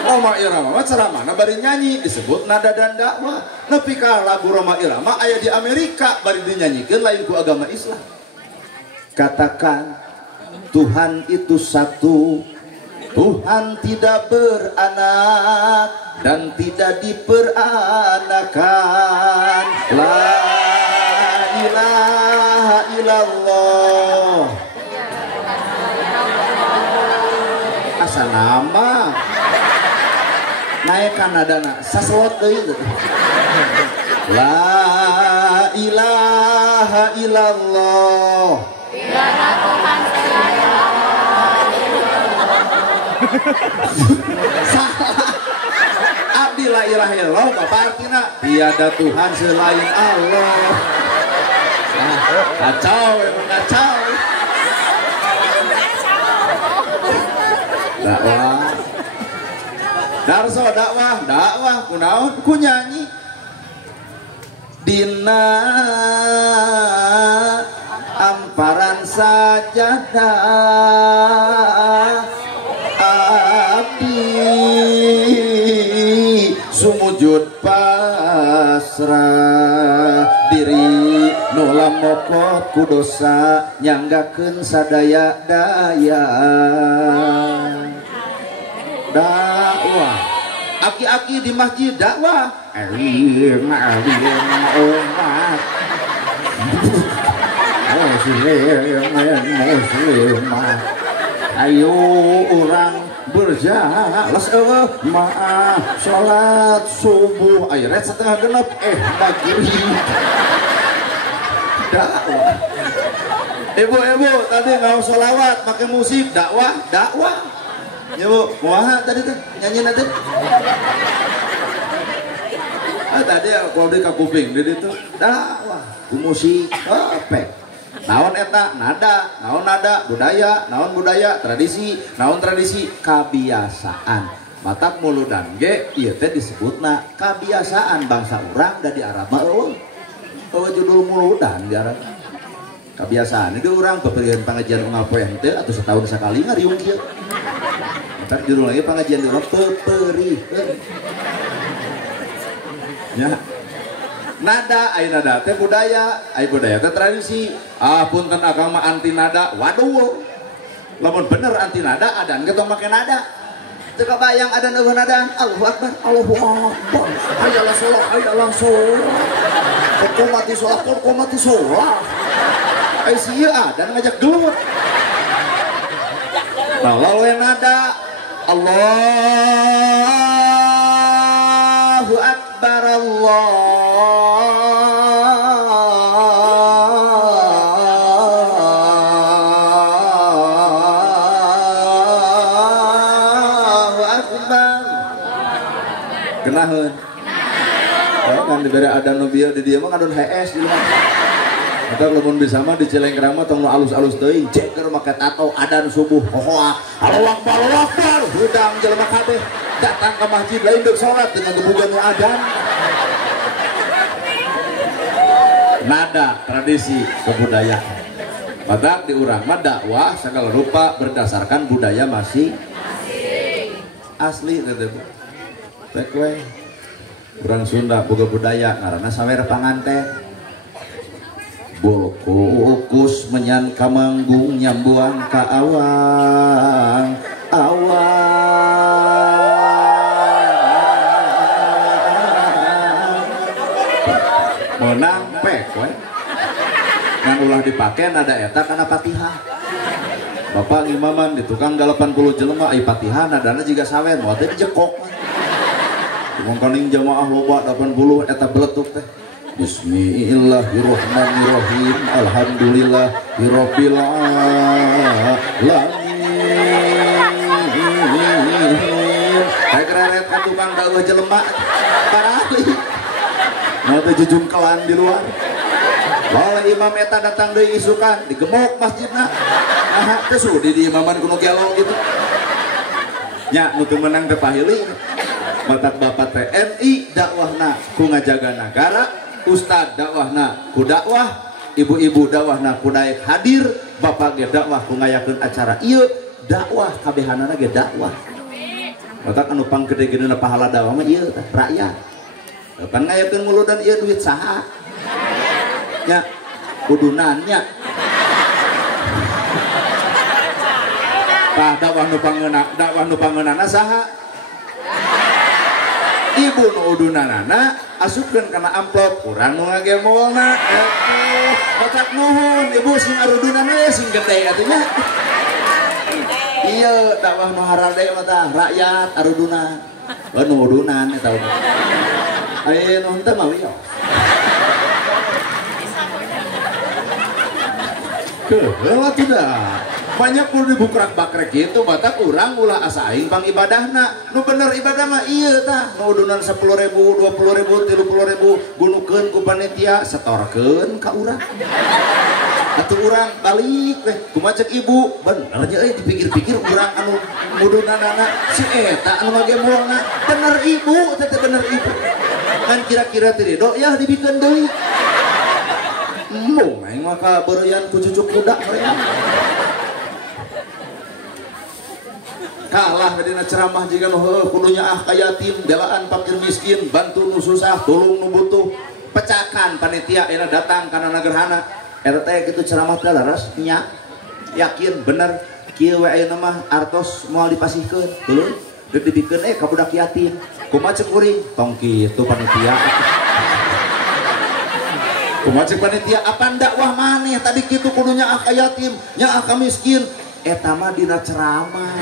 Roma Irama ceramana bari nyanyi disebut nada dan dakwah nepi ka lagu Roma Irama aya di Amerika bari dinyanyikeun lain ku agama Islam. Katakan Tuhan itu satu, Tuhan tidak beranak dan tidak diperanakan. La ilaha illallah. Asa nama naik kanadana saselot deui. La ilaha illallah. Tiada Tuhan selain Salah. Abdi la ilaha illallah apa artinya? Tiada Tuhan selain Allah. Kacau, emang kacau. Dakwah. Darso dakwah kunaon ku nyanyi. Dina amparan sajadah abdi sumujud pasrah diri nula mokot ku dosa nyanggakeun sadaya-daya dakwah aki-aki di masjid dakwah alim umat muslimat ayo orang berjalan maaf sholat subuh ayat setengah genep maghrib dakwah ibu-ibu tadi nggak sholawat pakai musik dakwah ya bu muaha tadi tuh nyanyi nanti tadi kalau di kakuping di itu dakwah musik apa naon eta naon nada naon budaya tradisi naon tradisi kebiasaan matak muludan ge ieu teh disebutna kebiasaan bangsa urang da di Arab mah eueuh judul muludan di Arab kebiasaan itu urang peperian pengajian ngapoe teh atuh setahun sakali ngariung kieu matak judul lagi pengajian di urang peperieun nya nada ai nada teh budaya teh tradisi punten agama anti nada waduh lamun bener anti nada adan ge tong make nada teu kabayang adan eueuh nada Allahu akbar hayalah sholat qomati sholat ai sieu adan ngajak gelut nah lalu nada Allahu akbar genaheun kan dibere ada nu bieu di dieu mah ngadon HS di luar eta lamun bisa mah di Cilengkrang mah tong alus-alus teuing cek keur make tato adan subuh hohoak Allahu akbar hudang jelema kabeh datang ke masjid lain dek sholat dengan gebugan adan nada tradisi kebudayaan badak di urang mah dakwah segala rupa berdasarkan budaya masih asli teh tekwe urang Sunda boga budaya ngaranna sawer panganten bolokus menyan kamanggung nyambuang ka awang menang pek we ngan ulah dipake nada eta kana Fatihah bapak imaman di tukang 80 jelema ai Fatihah nadana jiga sawen moal teh dijekok mongkoning jamaah loba 80 eta beletuk teh Bismillahirrahmanirrahim Alhamdulillahirabbil alamin kagreret ka tukang dakwah jelema barali mau teh jujung kelan di luar lawan imam eta datang deui isukan digemok masjidna nah teh sudi di imaman kuno gelo gitu nya nu teu menang teh pahili matak bapak TNI dakwahna ku ngajaga negara ustad dakwahna ku dakwah ibu-ibu dakwahna ku daek hadir bapak ge dakwah ku ngayakeun acara ieu dakwah kabehanana ge dakwah matak anu panggede-gedena pahala dakwah mah ieu rakyat pan ngayakeun muludan ieu duit saha nya kudunan nya tah dakwah nu pangeunana saha ibu nu udunanana asupkeun kana amplop urang nu ngagemolna kocak nuhun ibu sing arudunana sing gede atunya iya dakwah nu harade mah tah rakyat aruduna nudunan eta aya nu henteu mah wios lewat udah banyak kudu dibukrak-bakrek gitu batak urang ulah asa aing pang ibadahna nu bener ibadah mah ieu tah nu udunan 10.000 20.000 30.000 gunukeun ku panitia setorkeun ka urang atuh urang balik weh kumaha cek ibu bener nya euy dipikir-pikir urang anu ngudunanana si eta anu ngagemolna bener ibu teh bener ibu kan kira-kira teh do ya dibikeun deui mung aing mah ka beureuyan ku cucuk budak mereka kalah dina ceramah jika kudunya ka yatim belaan fakir miskin bantu nu susah tulung nu butuh pecahkan panitia ena datang kana nagerhana eta teh kitu ceramah teh laras nya yakin bener kieu we ayeuna mah artos moal dipasihkeun tuluy deuk dibikeun ka budak yatim kumaha ceuk kuring tong kitu panitia kumaha ceuk panitia apa dakwah maneh tadi kitu kudunya ka yatim nya ka miskin eta mah dina ceramah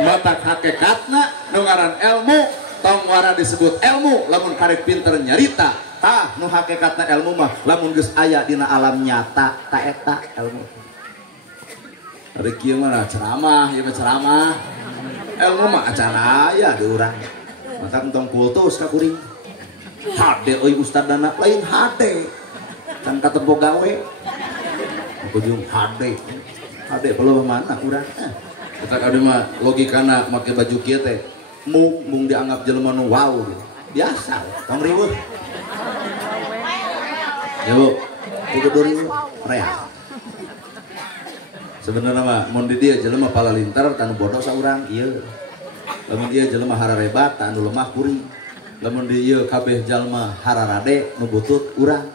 batak hakikatna nu ngaran ilmu tong wara disebut ilmu lamun karek pinter nyarita tah nu hakikatna ilmu mah lamun geus aya dina alam nyata ta eta ilmu ari kieu mah ceramah ieu mah ceramah ilmu mah acara aya di urang maka tong kultus ka kuring hade euy ustadana lain hade can katempo gawe ujung hade belum mana urang kita kade mah logikana make baju kieu teh mung dianggap jelema nu wow gitu. Biasa tong riweuh yo 30.000 real sebenarnya mah mun di dieu jelema palalintar tanu bodoh saurang ieu lamun dieu jelema hararebat tanu lemah kuring lamun di ieu kabeh jalma hararade nu butut urang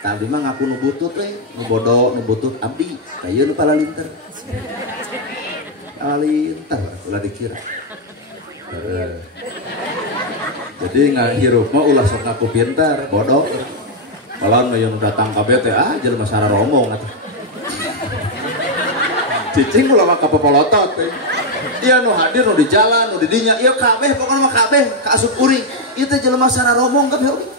tadi mah ngaku nu butut we nu bodoh nu butut abdi ka ieu nu palalintar alintar ulah dikira jadi ngahirup mah ulah sok ngaku pintar bodoh malah yang datang kabeh teh jelema sara romong atuh cicing ulah mah kapopolotot teh ieu nu hadir nu di jalan nu di dinya ieu kabeh pokona mah kabeh kaasup kuring ieu teh jelema sara romong kabeh oge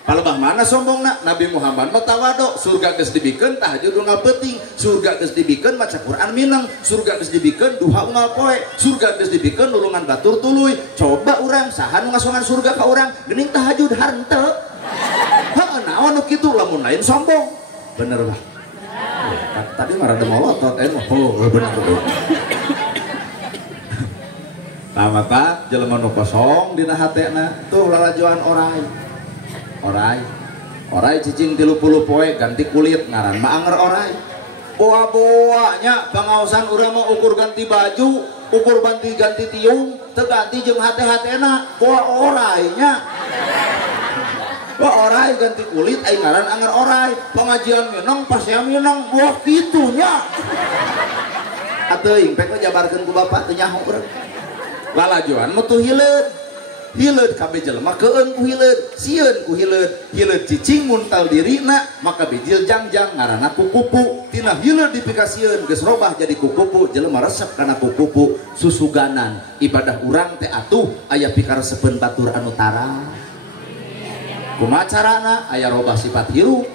palebah mana sombongna Nabi Muhammad mah tawado surga geus dibikeun tahajud unggal peuting surga geus dibikeun maca Quran mineng surga geus dibikeun duha unggal poe surga geus dibikeun nulungan batur tuluy coba urang saha nu ngasongan surga ka urang geuning tahajud henteu heuh naon nu kitu lamun lain sombong bener bah tadi mah rada molotot mah bener tamata jelema nu kosong dina hatena tuh lalajoan orai cicing 30 poe ganti kulit ngaran mah anger orai boa-boa nya pangaosan urang mah ukur ganti baju ukur ganti tiung teu ganti jeung hate-hatena boa orai nya boa orai ganti kulit ai ngaran anger orai pengajian minang pasea minang boa kitu nya atuh impek jabarkeun ku bapak teu nyaho urang lalajoan mah tuh hileud kabeh jelema keun ku hileud sieun ku hileud cicing mun tal dirina maka bijil jangjang ngaranna kukupu tina hileud dipikasieun geus robah jadi kukupu jelema resep kana kukupu susuganan ibadah urang teh atuh aya pikaresepeun batur anu tara kumaha carana aya robah sifat hirup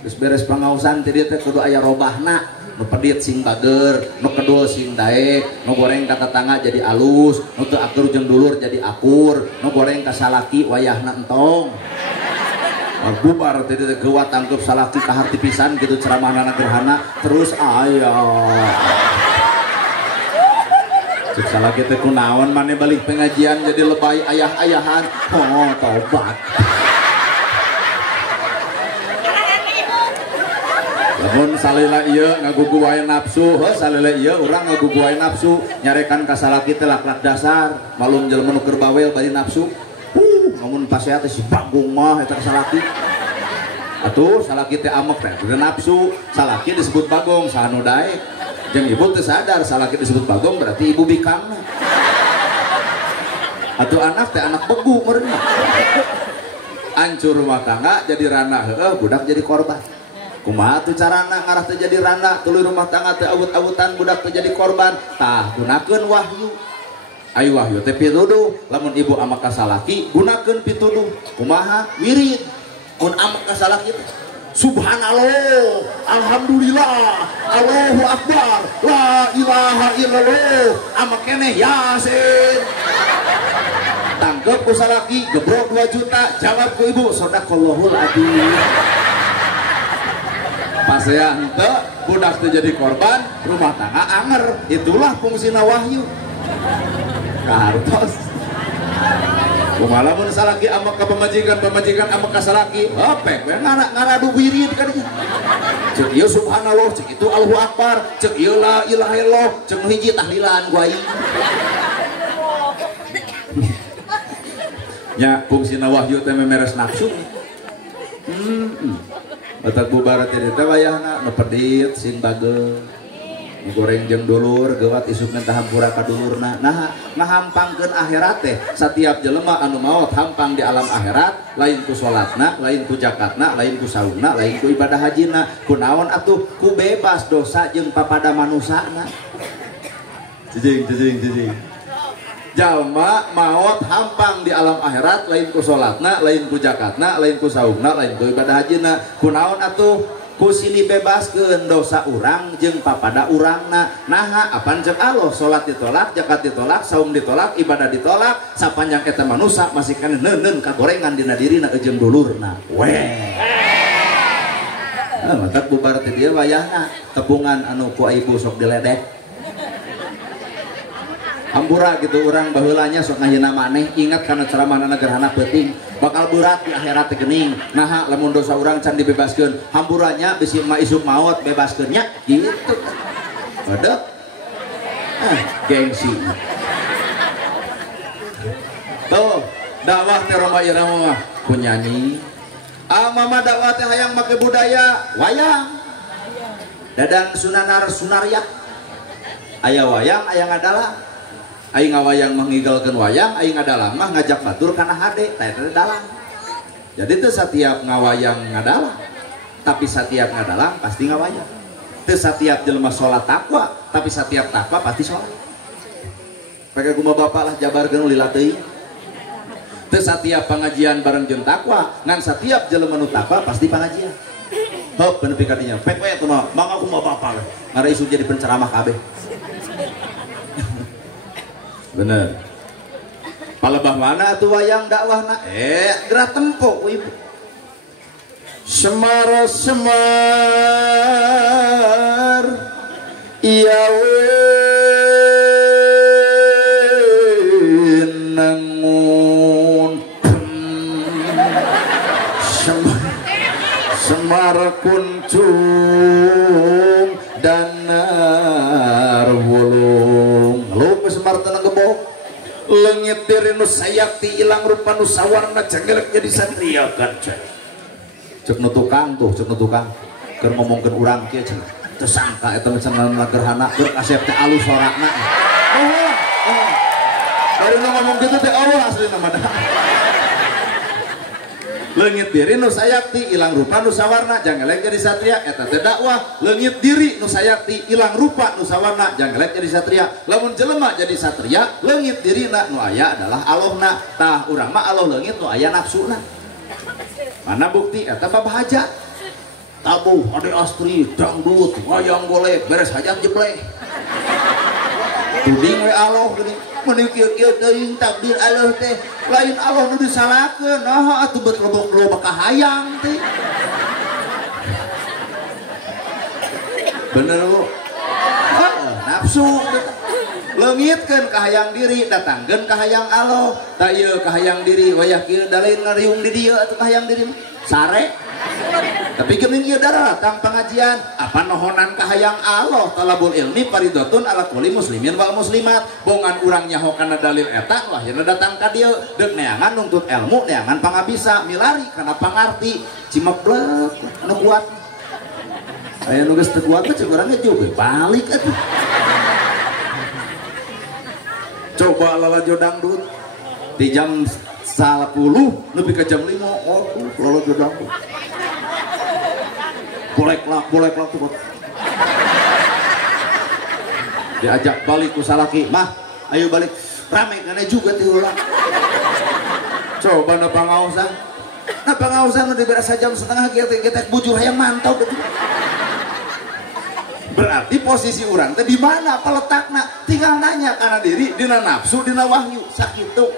geus beres pangaosan teh dieu teh kudu aya robahna nu pedit sing bager, nu kedul sing daek, nu goreng ka tetangga jadi alus, nu teu akur jeung dulur jadi akur, nu goreng ka salaki wayahna entong. Bubar teh teh geuwat tangkep salaki ka harti pisan kitu ceramahna gerhana terus aya. Cek salaki teh kunaon maneh balik pengajian jadi lebay ayah-ayahan. Oh, tobat. Lamun salila ieu ngaguguwae nafsu, salila ieu urang ngaguguwae nafsu, nyarekan ka salaki teh laklak dasar, malum jelema nu keur bawel bari nafsu. Namun pasea teh si Bagong mah eta salaki. Atuh salaki teh amek teh bener nafsu, salaki disebut Bagong, saha nu daek. Jeung ibu teh sadar salaki disebut Bagong berarti ibu bikangna. Atuh anak teh anak begu meureun. Ancur rumah tangga jadi ranah heueuh, budak jadi korban. Kumaha tuh carana ngarah teh jadi randa tuluy rumah tangga teh awut-awutan budak teh jadi korban tah gunakeun wahyu Ayo wahyu teh pituduh lamun ibu amak kasalaki gunakeun pituduh kumaha wirid mun amak kasalaki teh subhanallah alhamdulillah Allahu akbar la ilaha illallah amak keneh yasin tangkep ku salaki gebrok 2 juta jawab ku ibu sodaqallahul adzim pas ya henteu budak teh jadi korban rumah tangga anger itulah fungsina wahyu kartos kumaha mun salaki amak ka pemajikan amak ka salaki hopek we ngaradu wirid ka dieu ceuk ieu subhanallah ceuk itu Allahu akbar ceuk ieu la ilaha illallah ceuk hiji tahlilan ku aing nya fungsina wahyu teh memeres nafsu otak bubarat teh wayahna nu pedit sing bagel goreng jeung dulur geuwat isupna tah hampura ka dulurna nah ngahampangkeun akhirat teh satiap jelema anu maot hampang di alam akhirat lain ku salatna lain ku zakatna lain ku saumna lain ku ibadah hajina kunaon atuh ku bebas dosa jeung papada manusana jijing jalma maot hampang di alam akhirat lain ku salatna lain ku zakatna lain ku saumna lain ku ibadah hajina kunaon atuh ku silih bebaskeun dosa urang jeung papada urangna naha apan ceuk Allah salat ditolak zakat ditolak saum ditolak ibadah ditolak sapanjang eta manusia masih kana neuneun kagorengan dina dirina jeung dulurna weh matak bubar teh dieu wayahna tepungan anu ku ibu sok diledek hampura gitu orang baheulanya sok ngahina maneh ingat kana ceramah gerhana peuting bakal berat di akhirat teh geuning naha lamun dosa urang can dibebaskeun hampuranya bisi mah isuk maot bebaskeun nya gitu ada gengsi tuh dakwah teh roma irama ku nyanyi mama dakwah teh hayang make budaya wayang dadang sunanar sunariak aya wayang aya ngadalang aing ngawayang mengigalkeun wayang aing ngadalang mah ngajak batur kana hade teh dalang jadi teu satiap ngawayang ngadalang tapi satiap ngadalang pasti ngawayang teu satiap jelema salat takwa tapi satiap takwa pasti salat pake kumaha bapak lah jabarkeun lila teuing teu satiap pangajian bareng jeung takwa ngan satiap jelema nu takwa pasti pangajian heup bener pikadinya pek we teh mah mangga kumaha bapak ngara isu jadi penceramah kabeh bener palebah mana tuh wayang dakwahna gerak tempo ibu semar iya nangun semar kuncung danar wulung lu semar tenang gebok leungit diri nu sayakti ilang rupa nu sawarna cengelek jadi satria kan cek nu tukang keur ngomongkeun urang kieu cenah teu sangka eta cenah gerhana keur kasep teh alus sorakna baru nu ngomong kitu teh Allah asli nama dah leungit diri nu sayakti ilang rupa nu sawarna jangelek jadi satria eta teh dakwah leungit diri nu sayakti ilang rupa nu sawarna jangelek jadi satria lamun jelema jadi satria leungit dirina nu aya adalah Allahna tah urang mah Allah leungit nu aya nafsuna mana bukti eta babahaja tabuh ade astri dangdut wayang golek beres hajat jebleh tuding we Allah geuning mun kieu teuing takdir Allah teh lain Allah nu disalahkeun naha atuh bet loba kahayang teh bener lu nafsu leungitkeun kahayang diri datangkeun kahayang Allah tak ieu kahayang diri wayah kieu dalain ngariung di dieu atuh kahayang diri sare tapi geuning ieu datang pengajian apa nohonan kahayang Allah talabul ilmi paridotun ala kulli muslimin wal muslimat bongan urang nyaho kana dalil eta lahirna datang ka dieu deuk neangan nuntut ilmu neangan pangabisa milari kana pangarti cimeblek anu kuat aya nu geus teu kuat teh ceuk urang juga balik atuh coba lalajo dangdut di jam 10 nepi ka jam 5 oh lalajo dangdut boleh tuh diajak balik ku salaki mah ayo balik rame karena juga tiulang. Coba na pangausan. Nah pangausan udah berasa jam setengah kita bujur hayang mantau gitu. Berarti posisi orang teh di mana peletakna? Tinggal nanya karena diri dina nafsu dina wahyu sakitu.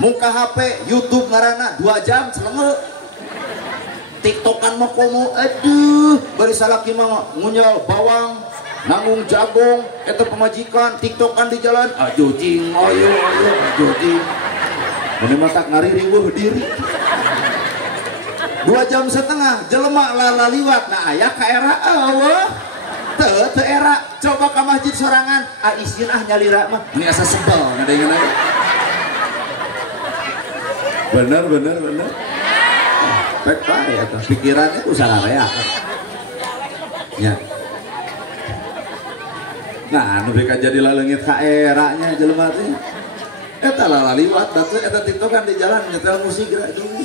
Muka HP YouTube ngaranna 2 jam selenge. TikTokan mah komo aduh bari salaki mah ngunyal bawang nanggung jagung eta pemajikan TikTokan di jalan ayo jing ayo jing. Ini matak ngariri weuh diri. 2 jam setengah jelema laliwat nah aya ka era eueuh teu era coba ke masjid sorangan izin nyalira mah ini asa sebel ngadengin aja. Bener baik ya pikirannya usaha rea ya. Nah nu bika jadi lalengit ka eranya jelema teh eta laliwat batu eta tiktokan di jalan nyetel musik gerak dulu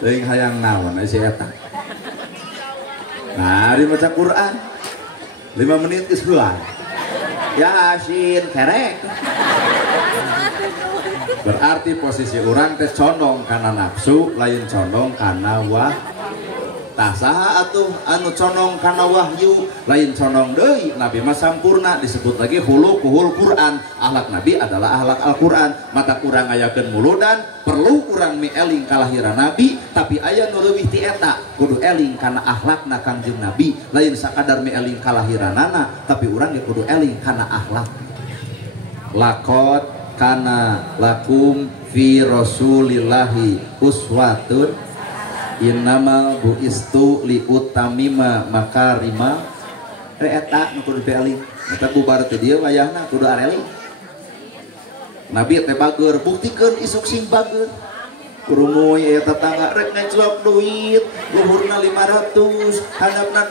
teuing hayang naon si eta. Nah, dibaca Quran 5 menit geus heulang. Yasin kerek. Berarti posisi orang teh condong karena nafsu, lain condong karena wah. Tah saha atuh anu condong karena wahyu, lain condong deui Nabi mah sampurna disebut lagi hulukuhul Quran. Akhlak Nabi adalah akhlak Al-Quran. Mata kurang ngayakeun muludan, perlu urang mieling kalahiran Nabi, tapi aya nu leuwih ti eta, kudu eling kana akhlakna Kangjeng Nabi. Lain sakadar mieling kalahiranana, tapi urang ge kudu eling kana akhlak. Laqad kana lakum fi rasulillahi uswatun innamal buistu liutamima makarima eta nu kudu eling eta bubar teh dieu wayahna kudu areling. Nabi teh bager buktikeun isuk sing bager kurumuy aya tetangga rek ngejlok duit luhurna 500 handapna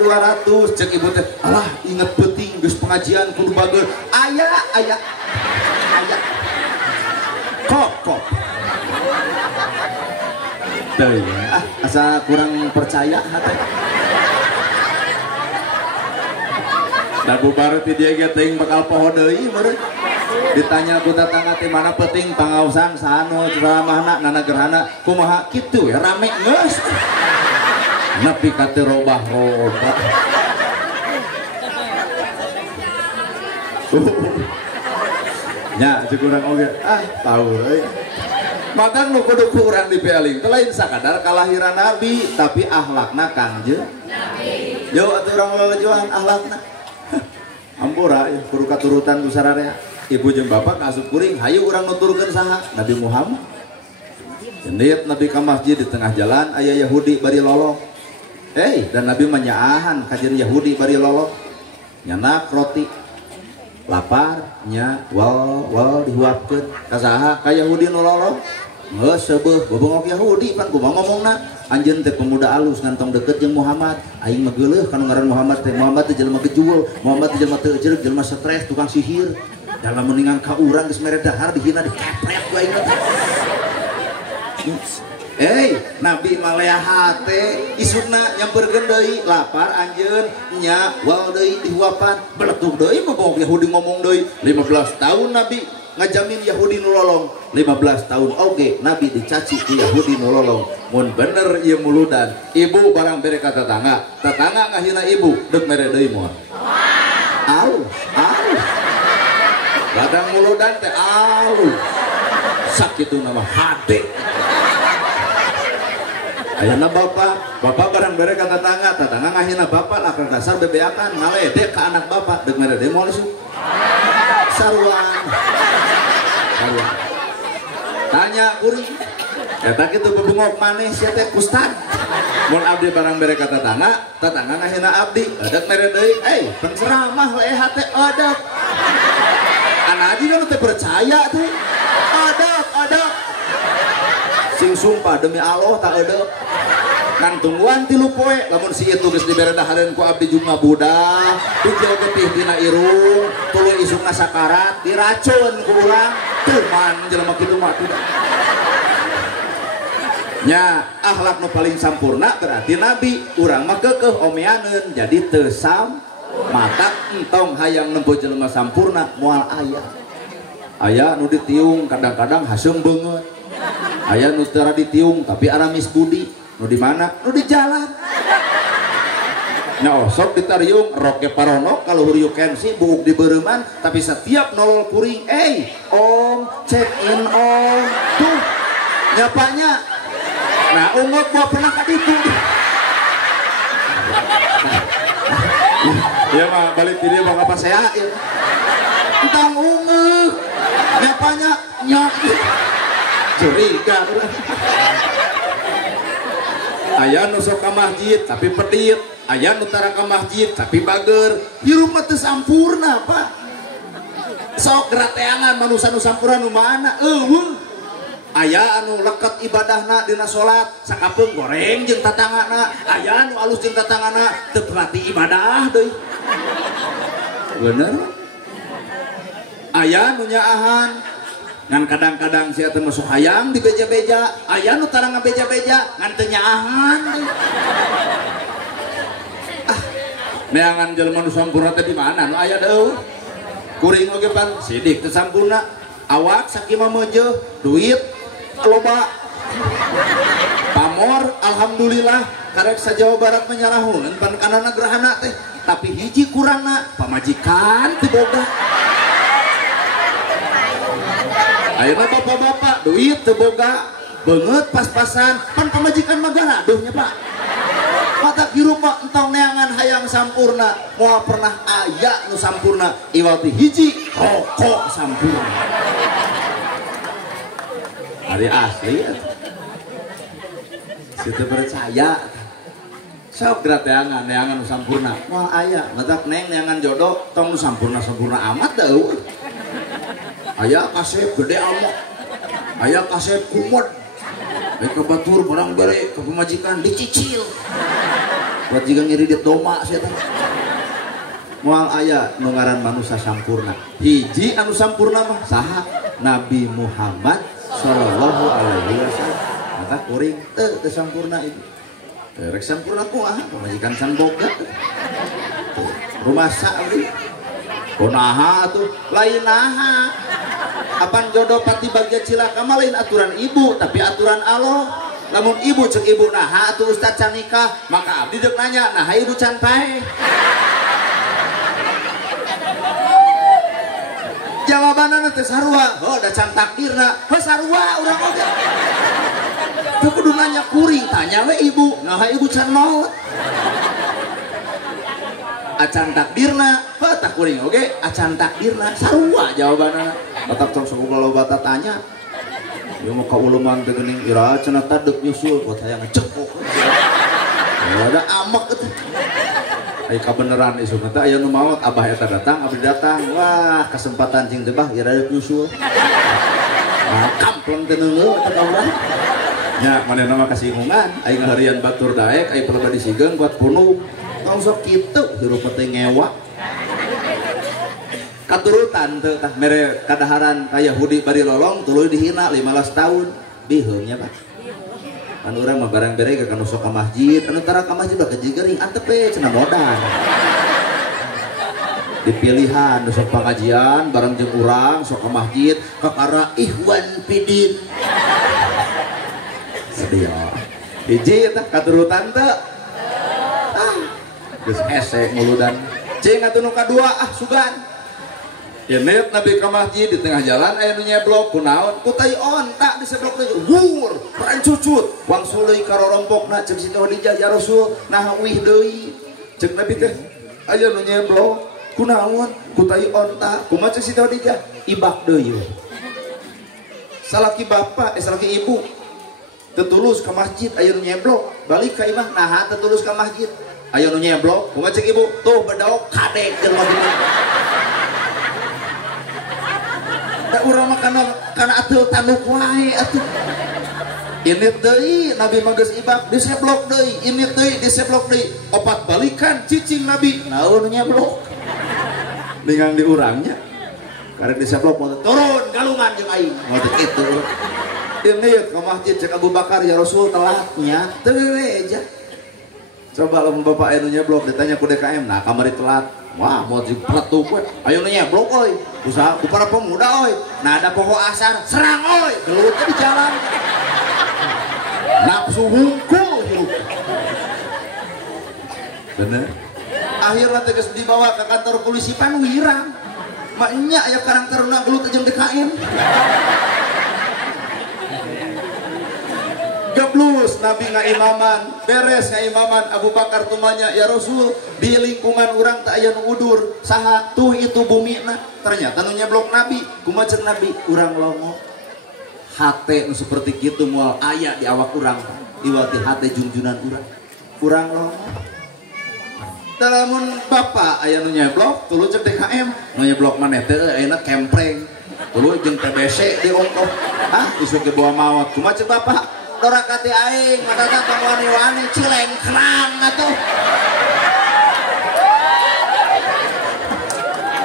200 cek ibu teh alah inget penting geus pengajian kudu bager aya kok asa kurang percaya hati. Da bubar ti dia ge teuing bakal poho deui meureun. Ditanya ku tetangga teh mana penting pangaosan sanu ceramahna nana gerhana kumaha kitu ya rame geus. Nepi ka teu robah-robah. Nya cek urang oge tahu euy. Maka nu kudu kurang dipeling lain sakadar kalahiran Nabi tapi akhlakna Kangjeng Nabi. Yo atuh urang lalajuan akhlakna. Ampura ya kudu katurutan ku sararea. Ibu jeung bapak ngasup kuring hayu urang nuturkeun saha Nabi Muhammad. Cendeut Nabi ka masjid di tengah jalan aya Yahudi bari lolong. Dan Nabi menyaahan kajian Yahudi bari lolong. Nyanak roti lapar nya wal dihuapkeun ka saha ka Yahudi nu lolong. Geus sebeuh bobongok Yahudi kan kumaha ngomongna anjeun teh pemuda alus ngantong deket jeung Muhammad aing mah geuleuh kana ngaran Muhammad teh jelema gejul Muhammad teh jelema teu jeureuh jelema stres tukang sihir dalam meningan ka urang geus mere dahar dihina dikepret ku aing teh. Nabi malea hate isukna nyamperkeun deui lapar anjeun nya wal deui dihuapan beletuk deui bobongok Yahudi ngomong deui 15 tahun Nabi ngajamin Yahudi nu lolong 15 tahun oge Nabi dicaci ku Yahudi nu lolong mun bener ieu muludan ibu barang bere ka tetangga ngahina ibu deuk mere deui moal alus badang muludan teh alus sakitu nama hade. Ayeuna bapak barang bere ka tetangga ngahina bapak lakar dasar bebeakan ngaledek ka anak bapak deuk mere deui moal isu saruan. Tanya kuring eta kitu bebungok maneh sia teh ustad mun abdi barang bere ka tetangga ngahina abdi deuk mere deui penceramah we hate adab anaji nu teh percaya teh adab sing sumpah demi Allah tak adab kan tungguan 3 poe lamun si itu geus dibere dahareun ku abdi junga budak hijau getih dina irung tuluy isukna sakarat diracun ku urang tuman jelema kitu mah tidak nya akhlak nu paling sampurna berarti Nabi urang mah keukeuh omeaneun jadi teu mata entong hayang nempuh jelema sampurna moal aya nu ditiung kadang-kadang haseum beungeut, aya nu teu ditiung tapi aramis budi, nu di mana nu di jalan. Nah, sok ditariung roke paronok kalau huriu kensi buuk di bereuman tapi setiap nolol kuring, om check in om tuh nyapanya. Nah, ungut gua pernah ka ditu. Ya mah balik dia mah apa saya entang ungut nyapanya nyak curiga. Aya nu sok ka masjid tapi pedit, aya nu tara ka masjid tapi bager. Hirup mah teu sampurna, Pak. Sok gerateangan manusia nu sampurna nu mana? Aya anu leket ibadahna dina salat sakapeung goreng jeung tatangana, aya anu alus jeung tatangana teu perhati ibadah deui. Bener? Aya nu nyaahan ngan kadang-kadang sia teu masuk hayang di beja-beja, aya nu tara ngabeja-beja ngan teu nyaahan. Neangan jelema nu sampurna teh di mana? Nu aya deui. Kuring oge pan sidik teu sampurna. Awak sakieu meujeuh, duit loba. Pamor alhamdulillah karek sa Jawa Barat menyarahun pan kanana gerahana teh, tapi hiji kurangna pamajikan teu boga. Ayeuna bapak-bapak duit teu boga, beungeut pas-pasan, pan pamajikan mah garaduhnya Pak. Mata hirup mah entong neangan hayang sampurna, moal pernah aya nu sampurna, iwal teh hiji rokok sampurna. Ari asli ya. Situ percaya. Sok gerateangan neangan nu sampurna, moal aya, matak neng neangan jodoh tong nu sampurna-sampurna amat deuh. Aya kasep gede amat, aya kasep kumod, aya kebatur barang bere ke pemajikan dicicil, buat jika ngiri di doma sih teh. Moal aya nu ngaran manusia sampurna, hiji anu sampurna mah saha? Nabi Muhammad Shallallahu Alaihi Wasallam. Maka kuring teu sampurna itu. Rek sampurna kumaha? Pemajikan can boga. Rumah sakit. Kunaha tuh lain naha. Apan jodoh pati bagja cilaka mah lain aturan ibu tapi aturan Allah. Lamun ibu cek ibu naha atuh ustad can nikah, maka abdi deuk nanya naha ibu can pae. Jawabanna teh sarua, da can takdirna, sarua urang oge. Teu kudu nanya kuring, tanya we ibu, naha ibu can maot. Acan takdirna, tak kuring oge, acan takdirna, sarua jawabanna. Tetap tong sakumpul loba tanya. Ieu mah kauluman teh geuning ira cenah tadek nyusul buat hayang ngecekok. Ada amek atuh. Ai kabeneran isu teh aya nu maot abah eta datang, abdi datang. Wah, kesempatan cing tebah ira deuk nyusul. Kampleng teh neungeul eta urang. Nya manehna mah kasinggungan, aing ngaharian batur daek, aing pribadi sigeung buat punung. Tong sok kitu hirup teh ngewa. Katurutan teh tah mere kadaharan ka Yahudi bari lolong tuluy dihina 15 tahun. Biheung nya Pak. Anu urang mah barang bere ka kanu sok ka masjid, anu tara ka masjid bae jigering antep we cenah modal. Dipilihan nu sok pengajian bareng jeung urang sok ka masjid kakara Ikhwan Fidin. Sedia. Hiji eta katurutan teh. Geus hese muludan. Cing atuh nu kadua sugan. Yenet Nabi ke masjid di tengah jalan aya nu nyeblok kunaon ku tai onta di seblok teh wur peran cucut wang suleuy karorompokna ceuk Siti Khadijah ya Rasul nah uih deui ceuk Nabi teh aya nu nyeblok kunaon ku tai onta kumaha ceuk Siti Khadijah ibak deui salaki bapa salaki ibu teu tulus ka masjid aya nu nyeblok balik ka imah nah teu tulus ka masjid aya nu nyeblok kumaha ceuk ibu tuh bedaok kadek jelema da urang mah kana atuh tanduk wae atuh. Init deui Nabi mah geus ibak diseblok deui, init deui diseblok deui. Opat balikan cicing Nabi. Naon nyeblok? Dengan di urangnya. Karek diseblok motor turun galungan jeung aing. Motor kitu. Init ka masjid cek Abu Bakar ya Rasul telatnya teu eja. Coba lamun bapak anu nyeblok ditanya ku DKM, nah kamari telat. wah mau dipeletuk we ayo nyeblok oi usaha ku para pemuda oi nah ada pohon asar serang oi gelutnya di jalan nafsu hungkul hirup bener akhirnya tegas dibawa ke kantor polisi Panwirang maknya aya karakterna gelut jeung DKM geblus Nabi ngaimaman beres ngaimaman Abu Bakar tumanya ya Rasul di lingkungan orang tak aya nu udur saha tuh itu bumina ternyata nu nyeblok Nabi kumaha Nabi urang longo hate nu seperti kitu moal aya di awak urang iwati hate junjunan urang longo dalamun bapak aya nu nyeblok tuluy cek DKM nu nyeblok maneh teh ayeuna kempreng tuluy jeung TBC di ongkoh isu ke bawa mawat kumaha cek bapak dorakati aing matata tong wani-wani cilengkrang atuh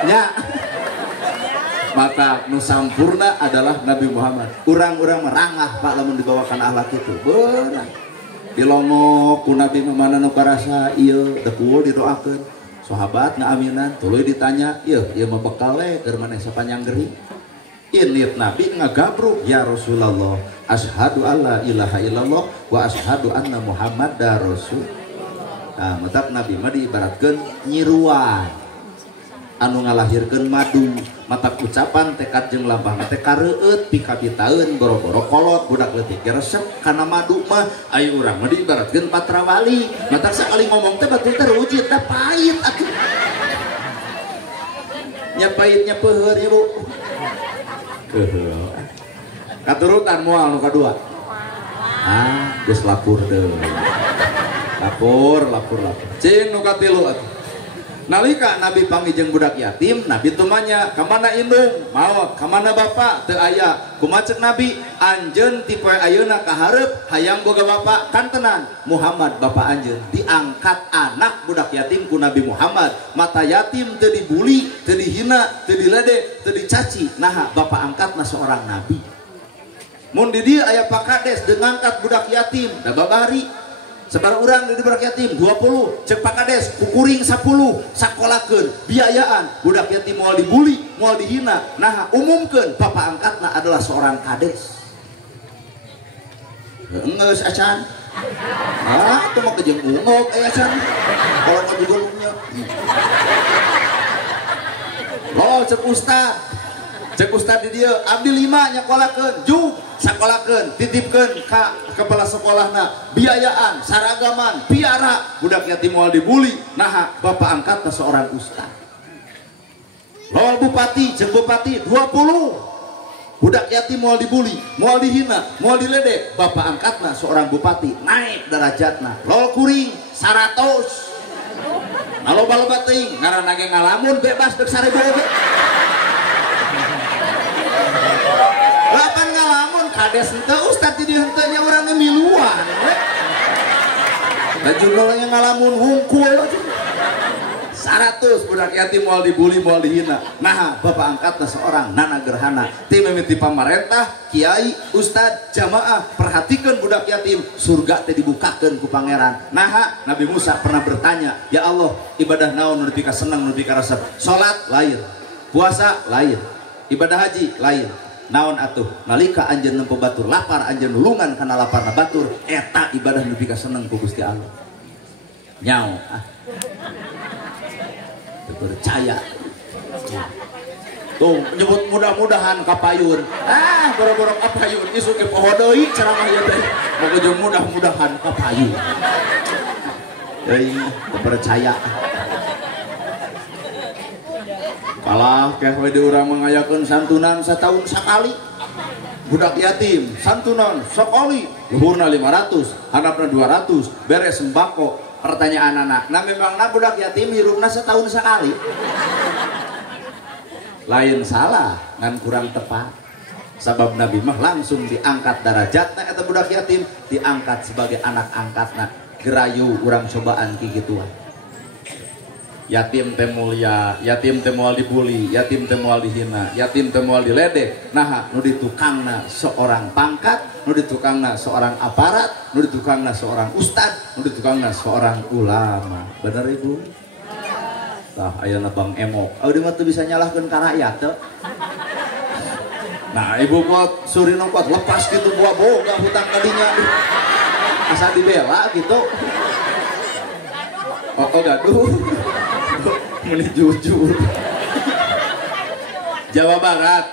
nya mata nu sampurna adalah Nabi Muhammad urang-urang merangah Pak lamun dibawakan ahlak itu beurang dilongok ku Nabi mana nu karasa ieu teu kuul didoakeun sahabat ngaaminan tuluy ditanya ieu mah bekal we keur maneh sapanjang geuring init Nabi ngagabruk ya Rasulullah asyhadu alla ilaha illallah wa asyhadu anna Muhammadar Rasul. Nah, matak Nabi mah diibaratkeun nyiruan anu ngalahirkeun madu matak ucapan tekad jeung lambang teh kareueut pikabitaeun boro-boro kolot budak leutik resep kana madu mah aya urang mah diibaratkeun patrawali matak sakali ngomong teh batul terwujud da pait atuh nya paitnya peuheur ieu Bu katurutan moal nu kadua geus lapur deui lapur cing nu katilu atuh nalika Nabi panggih jeung budak yatim Nabi tumanya kamana indung maot kamana bapak teu aya kumaha ceuk Nabi anjeun ti poe ayeuna ka hareup hayang boga bapak kantenan Muhammad bapak anjeun diangkat anak budak yatim ku Nabi Muhammad mata yatim teu dibuli teu dihina teu diledek teu dicaci nah bapak angkatna seorang nabi mun di dieu aya pakades deung ngangkat budak yatim da babari sabar urang di budak yatim 20 cek pakades kukuring 10 sakolakeun biayaan budak yatim moal dibuli moal dihina nah umumkeun bapak angkatna adalah seorang kades geus acan itu mah kejeng ungok acan kalau ngajugulnya lo cek ustad di dieu abdi 5 nyakolakeun juk sakolakeun titipkeun ka kepala sekolahna biayaan saragaman piara budak yatim moal dibuli nah bapak angkatna seorang ustad lawan bupati jeung bupati 20 budak yatim moal dibuli moal dihina moal diledek bapak angkatna seorang bupati naik derajatna lawan kuring 100 loba-loba teuing ngaranna ge ngalamun bebas deuk 1000 oge lapan ngalamun kades henteu ustad di henteu nya urang miluan dan juga yang ngalamun hungkul 100 budak yatim moal dibuli moal dihina nah bapak angkatna seorang nana gerhana ti mimiti pamarentah kiai ustad jamaah perhatikeun budak yatim surga teh dibukakeun ku pangeran nah Nabi Musa pernah bertanya ya Allah ibadah naon nu pika seneng nu pika resep salat lain puasa lain ibadah haji lain naon atuh nalika anjeun nempo batur lapar anjeun nulungan kana laparna batur eta ibadah nu pika seneng ku Gusti Allah nyao percaya tuh nyebut mudah-mudahan kapayun boro-boro kapayun isu ke poho deui ceramah ieu teh moga mudah-mudahan kapayun deui percaya kalah keh we urang mengayakeun santunan setahun sekali budak yatim santunan sekali luhurna 500 handapna 200 beres sembako pertanyaan anak nah memangna budak yatim hirupna setahun sekali lain salah ngan kurang tepat sabab Nabi mah langsung diangkat derajatna eta budak yatim diangkat sebagai anak angkatna gerayu urang cobaan kigituan yatim teh mulia, yatim teh moal dibuli, yatim teh moal dihina, yatim teh moal diledek. Nah, nu ditukangna seorang pangkat, nu ditukangna seorang aparat, nu ditukangna seorang ustad, nu ditukangna seorang ulama. Benar Ibu? tah ayeuna Bang Emok audi mah teu bisa nyalahkeun ka rakyat teu. Nah ibu kuat surina kuat lepas gitu buah boga hutang kadinya asa dibela gitu. Oh gaduh meni jujur. Jawa Barat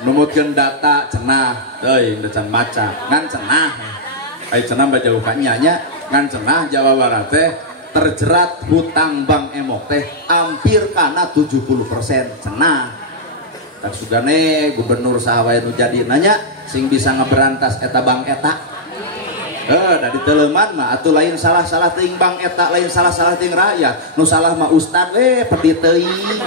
numutkeun data cenah teuing decan maca ngan cenah ai cenah bajauh ka nya ngan cenah Jawa Barat teh terjerat hutang Bang Emok teh hampir kana 70% cenah. Tak sugane gubernur saha wae nu jadi nanya sing bisa ngeberantas eta Bang eta. Da diteuleman mah atuh lain salah-salah teuing Bang eta, lain salah-salah teuing rakyat. Nu salah mah ustad we pedih teuing.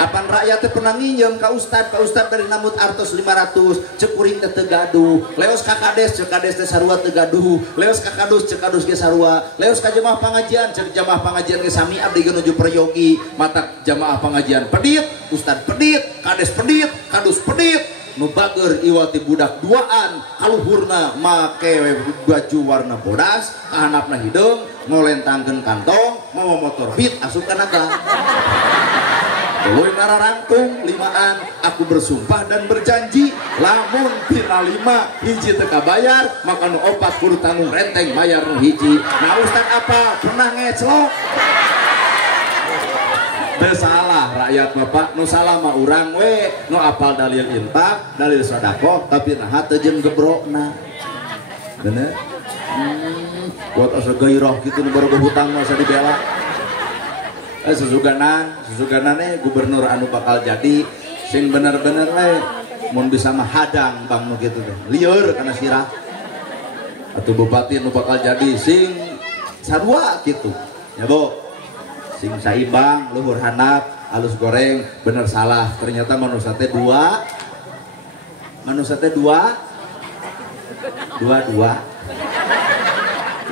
Apan rakyat teh pernah nginjem ka ustad dari namut artos 500, cek kuring teh teu gaduh. Leos ka kades, cek kades teh sarua teu gaduh. Leos ka kadus, cek kadus ge sarua. Leos ka jamaah pangajian, cek jamaah pangajian ge sami abdi ge nuju peryogi. Mata jamaah pengajian pedit, ustad pedit, kades pedit, kadus pedit. Nu bager iwati budak duaan kaluhurna make baju warna bodas kahandapna hidung ngolentangkeun kantong mawa motor beat asup kana gang. Tuluy nararangtung limaan aku bersumpah dan berjanji lamun tina 5 hiji teu kabayar maka nu 4 kudu tanggung renteng bayar nu hiji. Nah ustad apa pernah ngeclok? Teu salah rakyat Bapak, nu salah mah urang we nu apal dalil infak, dalil sedekah tapi naha teu jeung gebrokna. Bener? Buat asa gairah kitu nu baru hutang mah asa dibela. Susuganan gubernur anu bakal jadi sing bener-bener we mun bisa mah hadang Bang nu kitu teh. Lieur kana sirah. Atuh bupati nu bakal jadi sing sarua kitu. Ya, Bu. Sing saimbang, luhur handap, halus goreng, bener salah. Ternyata manusia teh dua. Ini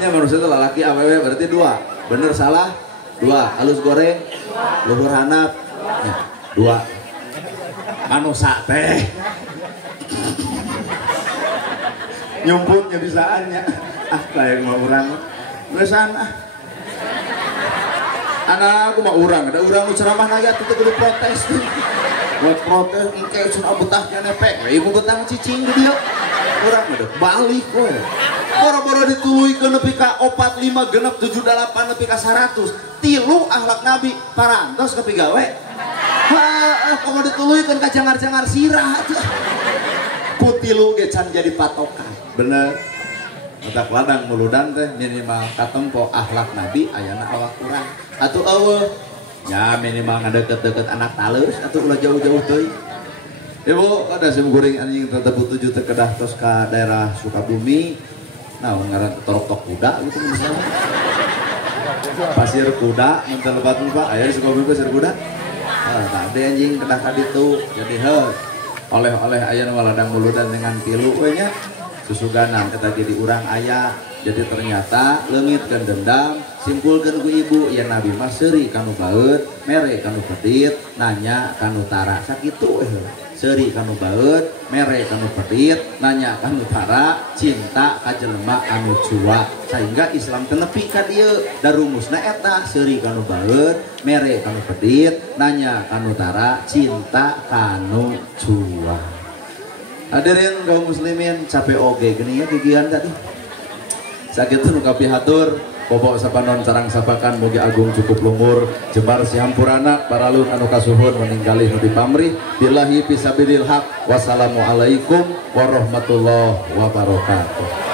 manusia teh lalaki awewe berarti dua. Bener salah, dua. Halus goreng, luhur handap, ya, dua. Manusia teh nyumputnya bisaannya. Kayak mau urang, besan anak aku mah urang, ada urang nu ceramah naya itu kudu protes tuh. Buat protes engke cenah betahnya nepek, ibu betah cicing di dia. Urang udah balik we. Boro-boro dituluykeun nepi ka 4 5 genep 7 8 nepi ka 100. Tilu akhlak Nabi parantos ke pigawe. Komo dituluykeun ka jangar-jangar sirah tuh. Kutilu ge can jadi patokan. Bener. Udah ladang muludan teh minimal katempo akhlak Nabi ayana awak kurang atuh eueuh ya minimal ngadeket-deket anak talus atuh ulah jauh-jauh teuing. Ibu ada sim goreng anjing tetep 7 teh kedah tos ka daerah Sukabumi naon ngaran torok-tok kuda gitu misalnya pasir kuda mun teu lebat Pak aya di Sukabumi pasir kuda tadi anjing kedah ka ditu jadi oleh-oleh aya nu ladang muludan dengan tilu we nya susuganan kita jadi urang ayah jadi ternyata leungitkeun dendam simpulkeun ku ibu ya Nabi mah seuri kanu baeud mere kanu pedit nanya kanu tara sakitu seuri kanu baeud mere kanu pedit nanya kanu tara cinta ka jelema anu jua sehingga Islam teu nepi ka dieu da rumusna eta seuri kanu baeud mere kanu pedit nanya kanu tara cinta kanu jua. Hadirin kaum muslimin capek oge gini ya gigian tadi sakit nu kapihatur pokok sapanon carang sapakan mugi agung cukup lumur jembar sihampurana paralun anu kasuhun meninggalih nu dipamrih billahi fisabilil haq wassalamualaikum warahmatullahi wabarakatuh.